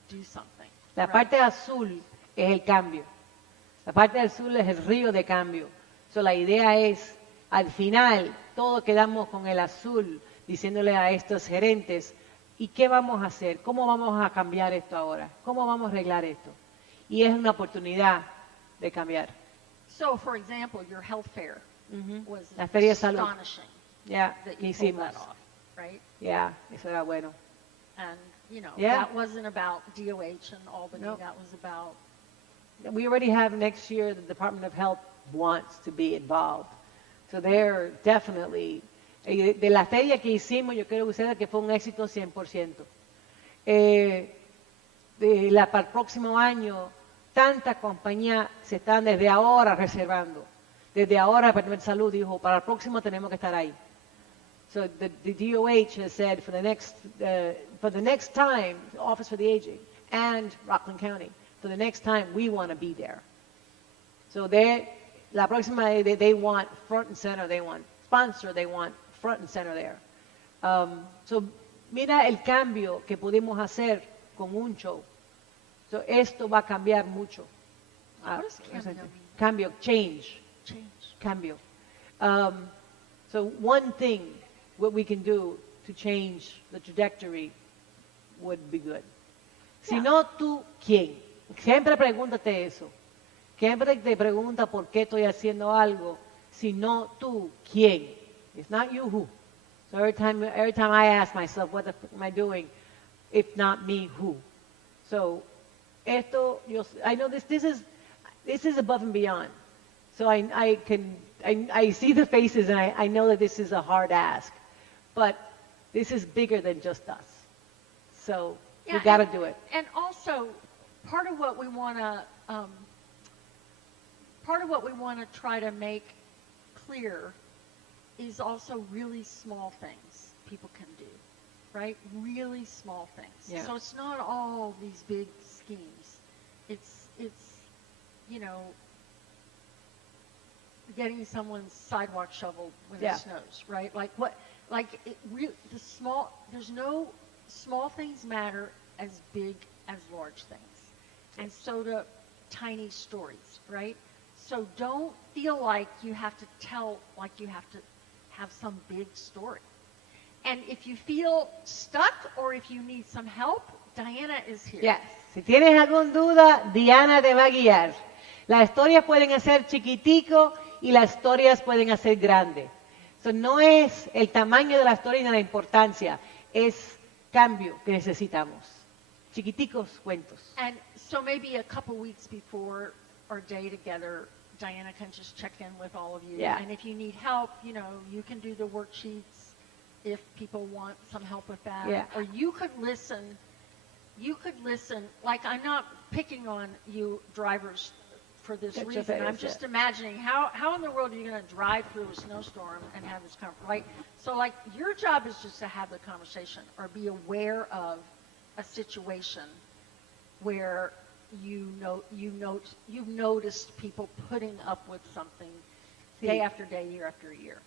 do something. La parte azul es el cambio. La parte azul es el río de cambio. So, la idea es, al final, todos quedamos con el azul, diciéndole a estos gerentes, ¿y qué vamos a hacer? ¿Cómo vamos a cambiar esto ahora? ¿Cómo vamos a arreglar esto? Y es una oportunidad de cambiar. So, for example, your health fair was La feria de salud. astonishing. Ya, That ¿qué you pulled hicimos? that off, right? Ya, eso era bueno. And, Yeah. that wasn't about DOH and Albany. No. That was about, We already have next year, the Department of Health wants to be involved. So they're definitely, de la feria que hicimos, yo creo que ustedes que fue un éxito 100%. Para el próximo año, tantas compañías se están desde ahora reservando. Desde ahora el Departamento de Salud dijo, para el próximo tenemos que estar ahí. So the DOH has said for the next time, the Office for the Aging and Rockland County, for the next time we want to be there. So la próxima they want front and center, they want sponsor, they want front and center there. So mira el cambio que pudimos hacer con un show. So esto va a cambiar mucho. what does cambio mean? Cambio, change. Cambio. So one thing what we can do to change the trajectory would be good. Si no tú, ¿quién? Siempre pregúntate eso. Siempre te pregunta por qué estoy haciendo algo. Si no tú, ¿quién? It's not you, who. So every time I ask myself, what the fuck am I doing? If not me, who? So esto, I know this is above and beyond. So I see the faces and I know that this is a hard ask, but this is bigger than just us. So we got to do it. And also, part of what we want to try to make clear is also really small things people can do, right? Really small things. Yeah. So it's not all these big schemes. It's getting someone's sidewalk shoveled when Yeah. it snows, right? There's no small things matter as big as large things. And so do tiny stories, right? So don't feel like you have to have some big story. And if you feel stuck or if you need some help, Diana is here. Yes. Si tienes alguna duda, Diana te va a guiar. Las historias pueden ser chiquitico y las historias pueden ser grandes. So, no es el tamaño de la historia ni la importancia, es cambio que necesitamos. Chiquiticos cuentos. And so maybe a couple weeks before our day together, Diana can just check in with all of you. Yeah. And if you need help, you can do the worksheets if people want some help with that. Yeah. Or you could listen, like I'm not picking on you drivers for this That's your reason. I'm favorite, just yeah. imagining how in the world are you going to drive through a snowstorm and have this conversation, right? So like your job is just to have the conversation or be aware of a situation where you've noticed people putting up with something day after day, year after year.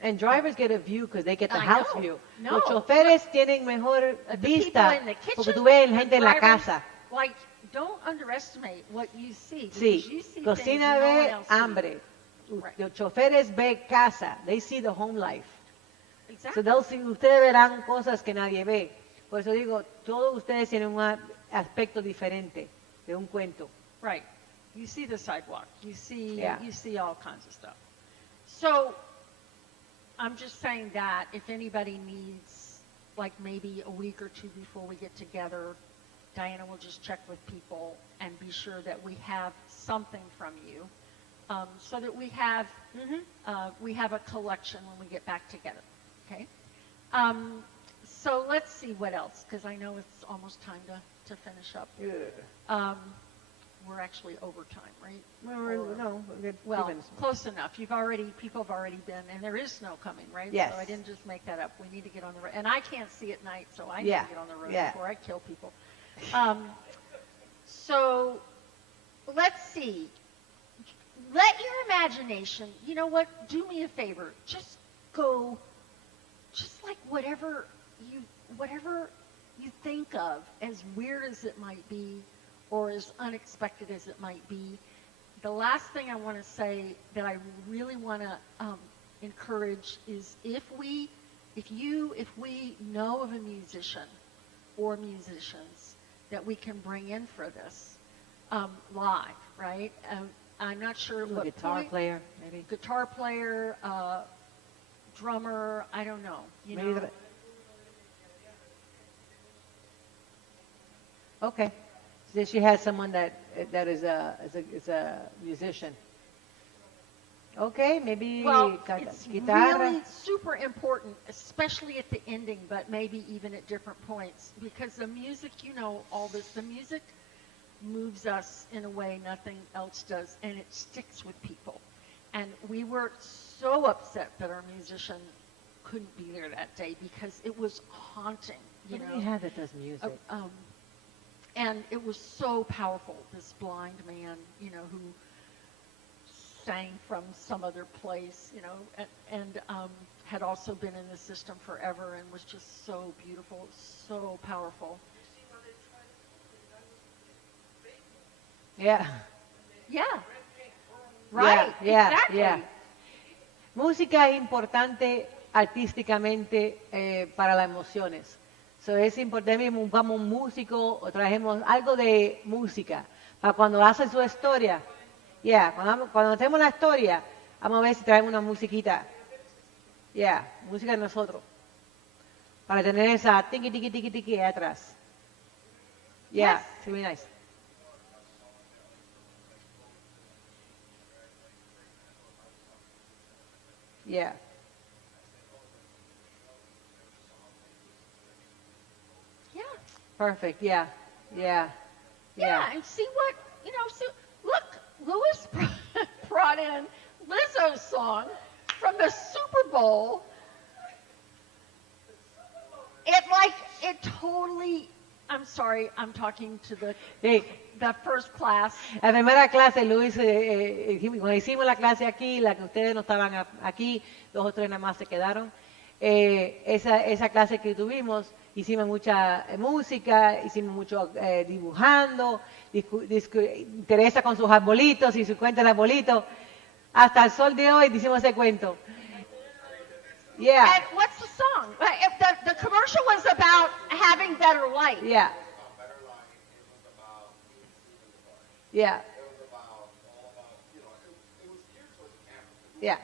And drivers get a view because they get the I house know. view. No. Los choferes tienen mejor The vista people in the kitchen, porque tú ves la gente en la drivers, casa. Like, don't underestimate what you see. Because Sí, you see cocina things no one ve else sees. hambre. Right. Los choferes ve casa. They see the home life. Exactly. So they'll see, ustedes verán cosas que nadie ve. Por eso digo, todos ustedes tienen un aspecto diferente de un cuento. Right. You see the sidewalk. You see Yeah. you see all kinds of stuff. So I'm just saying that if anybody needs like maybe a week or two before we get together, Diana will just check with people and be sure that we have something from you, so that we have a collection when we get back together. Okay. So let's see what else, because I know it's almost time to finish up. We're actually over time, right? Well, close enough. People have already been, and there is snow coming, right? Yes. So I didn't just make that up. We need to get on the road. And I can't see at night, so I need Yeah. to get on the road Yeah. before I kill people. So let's see. Let your imagination, you know what, do me a favor. Just go, just like whatever you think of, as weird as it might be, or as unexpected as it might be. The last thing I want to say that I really want to encourage is if we know of a musician or musicians that we can bring in for this live, right? I'm not sure what guitar point. player, maybe. Guitar player, drummer, I don't know. You Maybe know. Okay. So she has someone that is a musician. Okay, maybe Well, it's guitarra. really super important, especially at the ending, but maybe even at different points, because the music, all this, the music moves us in a way nothing else does, and it sticks with people. And we were so upset that our musician couldn't be there that day because it was haunting, What do we have that does music? And it was so powerful, this blind man, who sang from some other place, and had also been in the system forever and was just so beautiful, so powerful. Yeah. Yeah. Right. Yeah, Exactly. yeah. Música es importante artísticamente para las emociones. So es importante, buscamos un músico o trajemos algo de música para cuando hace su historia. Cuando hacemos la historia, vamos a ver si traemos una musiquita. Música de nosotros. Para tener esa tiki tiki tiki tiki atrás. Yes. It's really nice. Yeah. Yeah. Perfect. Yeah. Yeah. Yeah. And see what, so look, Louis brought in Lizzo's song from the Super Bowl. It totally, I'm sorry, I'm talking to the first class. La primera clase, Luis, cuando hicimos la clase aquí, la que ustedes no estaban aquí, 2 o 3 nada más se quedaron. Esa clase que tuvimos, hicimos mucha música, hicimos mucho dibujando, Teresa con sus arbolitos y su cuenta de arbolitos. Hasta el sol de hoy hicimos ese cuento. Yeah. And what's the song? The commercial was about having better light. Yeah. Yeah. Yeah.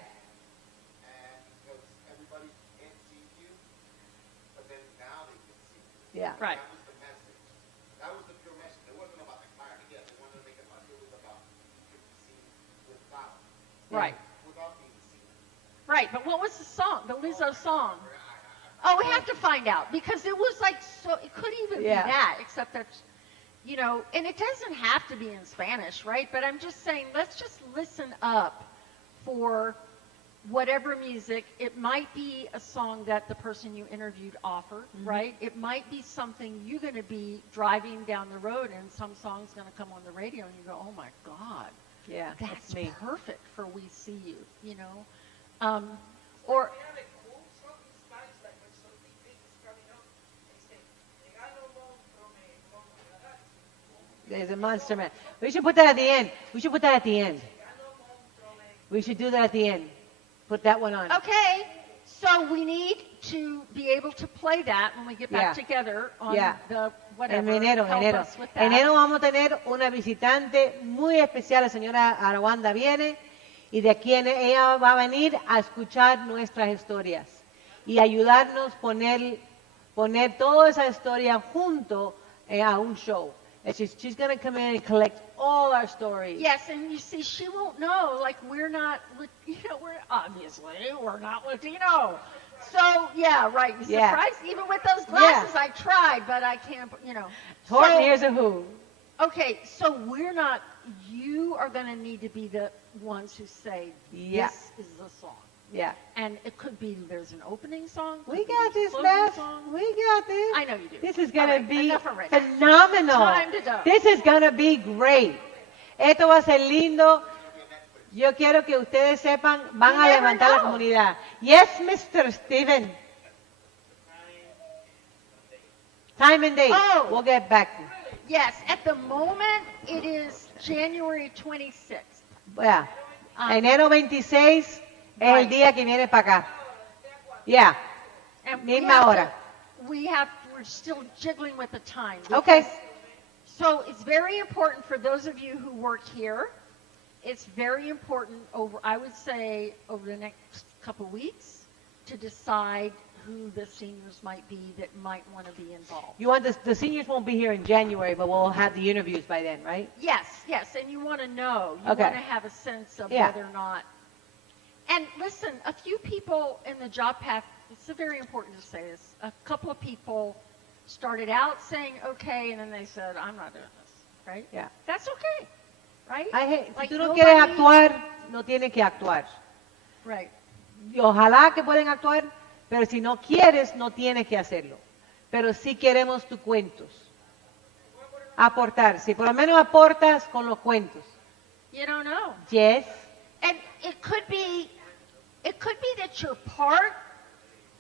Yeah. Right. That was the pure message. It wasn't about the clarity. Yes, they wanted to make it about it was about you could be seen without. Right. Without being seen. Right, but what was the song? The Lizzo song? Oh, we have to find out because it was like so. It could even be that, except that, and it doesn't have to be in Spanish, right? But I'm just saying, let's just listen up for whatever music. It might be a song that the person you interviewed offered, right? It might be something you're going to be driving down the road and some song's going to come on the radio and you go, oh my God, Yeah, that's me. perfect for We See You, Or There's a monster man. We should put that at the end. We should put that at the end. We should do that at the end. Put that one on. okay, so we need to be able to play that when we get back Yeah. together on Yeah. the whatever. En enero, Help enero. us with that. Enero vamos a tener una visitante muy especial, la señora Arwanda viene, y de aquí ella va a venir a escuchar nuestras historias y ayudarnos poner toda esa historia junto a un show. And she's going to come in and collect all our stories. Yes, and you see, she won't know. Like we're not, we're obviously we're not Latino. So yeah, right. You Yeah. surprised? Even with those glasses, Yeah. I tried, but I can't. Horn, So- here's a who. Okay, so we're not. You are going to need to be the ones who say Yeah. this is the song, Yeah. and it could be there's an opening song. We could be got a this, closing Beth. song. We got this. I know you do. This is All going to right, be enough already. phenomenal. Time to go. This is going to be great. Esto va a ser lindo. Yo quiero que ustedes sepan, van You a never levantar la know. comunidad. Yes, Mr. Steven. Time and date. Oh. We'll get back. Yes, at the moment it is January 26th. Yeah. Um, Enero 26 es el right. día que viene para acá. Yeah. And Misma hora. we're still jiggling with the time. Okay. because- So it's very important for those of you who work here. It's very important I would say, over the next couple weeks to decide who the seniors might be that might want to be involved. You want the seniors won't be here in January, but we'll have the interviews by then, right? Yes, and you want to know. You Okay. want to have a sense of Yeah. whether or not. And listen, a few people in the job path, it's very important to say this, a couple of people started out saying, okay, and then they said, I'm not doing this, right? Yeah. That's okay, right? Si Like tú no nobody- quieres actuar, no tienes que actuar. Right. Y ojalá que pueden actuar, pero si no quieres, no tienes que hacerlo. Pero sí queremos tus cuentos. Aportar. Si por lo menos aportas con los cuentos. You don't know. Yes. And it could be that your part,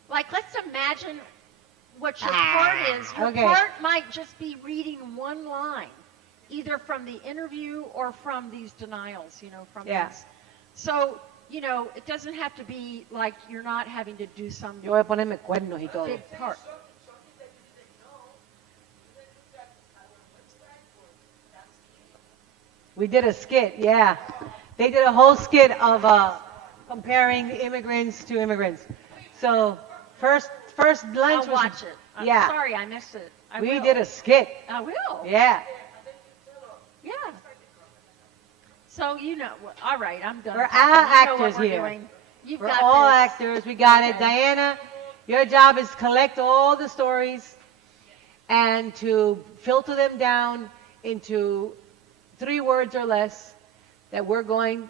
like let's imagine what your part is. Your okay. part might just be reading one line, either from the interview or from these denials, from Yeah. these. So, it doesn't have to be like you're not having to do some Yo voy a ponerme cuernos y todo. big part. We did a skit, yeah. They did a whole skit of comparing immigrants to immigrants. So first lunch I'll was watch it. I'm yeah. sorry I missed it. I We will. did a skit. I will. Yeah. Yeah. So all right, I'm done. We're talking. all You know what actors we're here. doing. You've We're got all this. actors. We got it. Okay. Diana, your job is to collect all the stories and to filter them down into 3 words or less that we're going.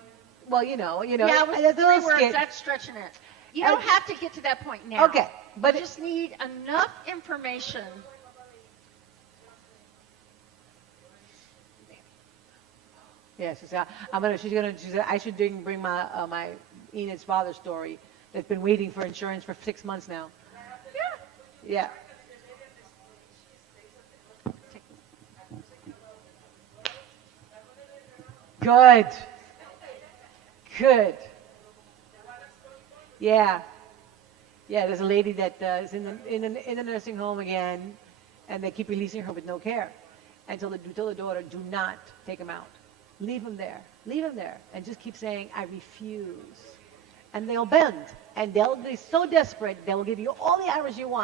Well, Yeah, it's with a 3 little words, skit. that's stretching it. You don't have to get to that point now. Okay, but you just need enough information. Yes, she said, I should bring my Enid's father story that's been waiting for insurance for 6 months now. Yeah. Good. Good. Yeah. Yeah, there's a lady that is in the nursing home again, and they keep releasing her with no care. And tell the daughter, do not take him out. Leave him there. Leave him there. And just keep saying, I refuse. And they'll bend. And they'll be so desperate, they will give you all the hours you want.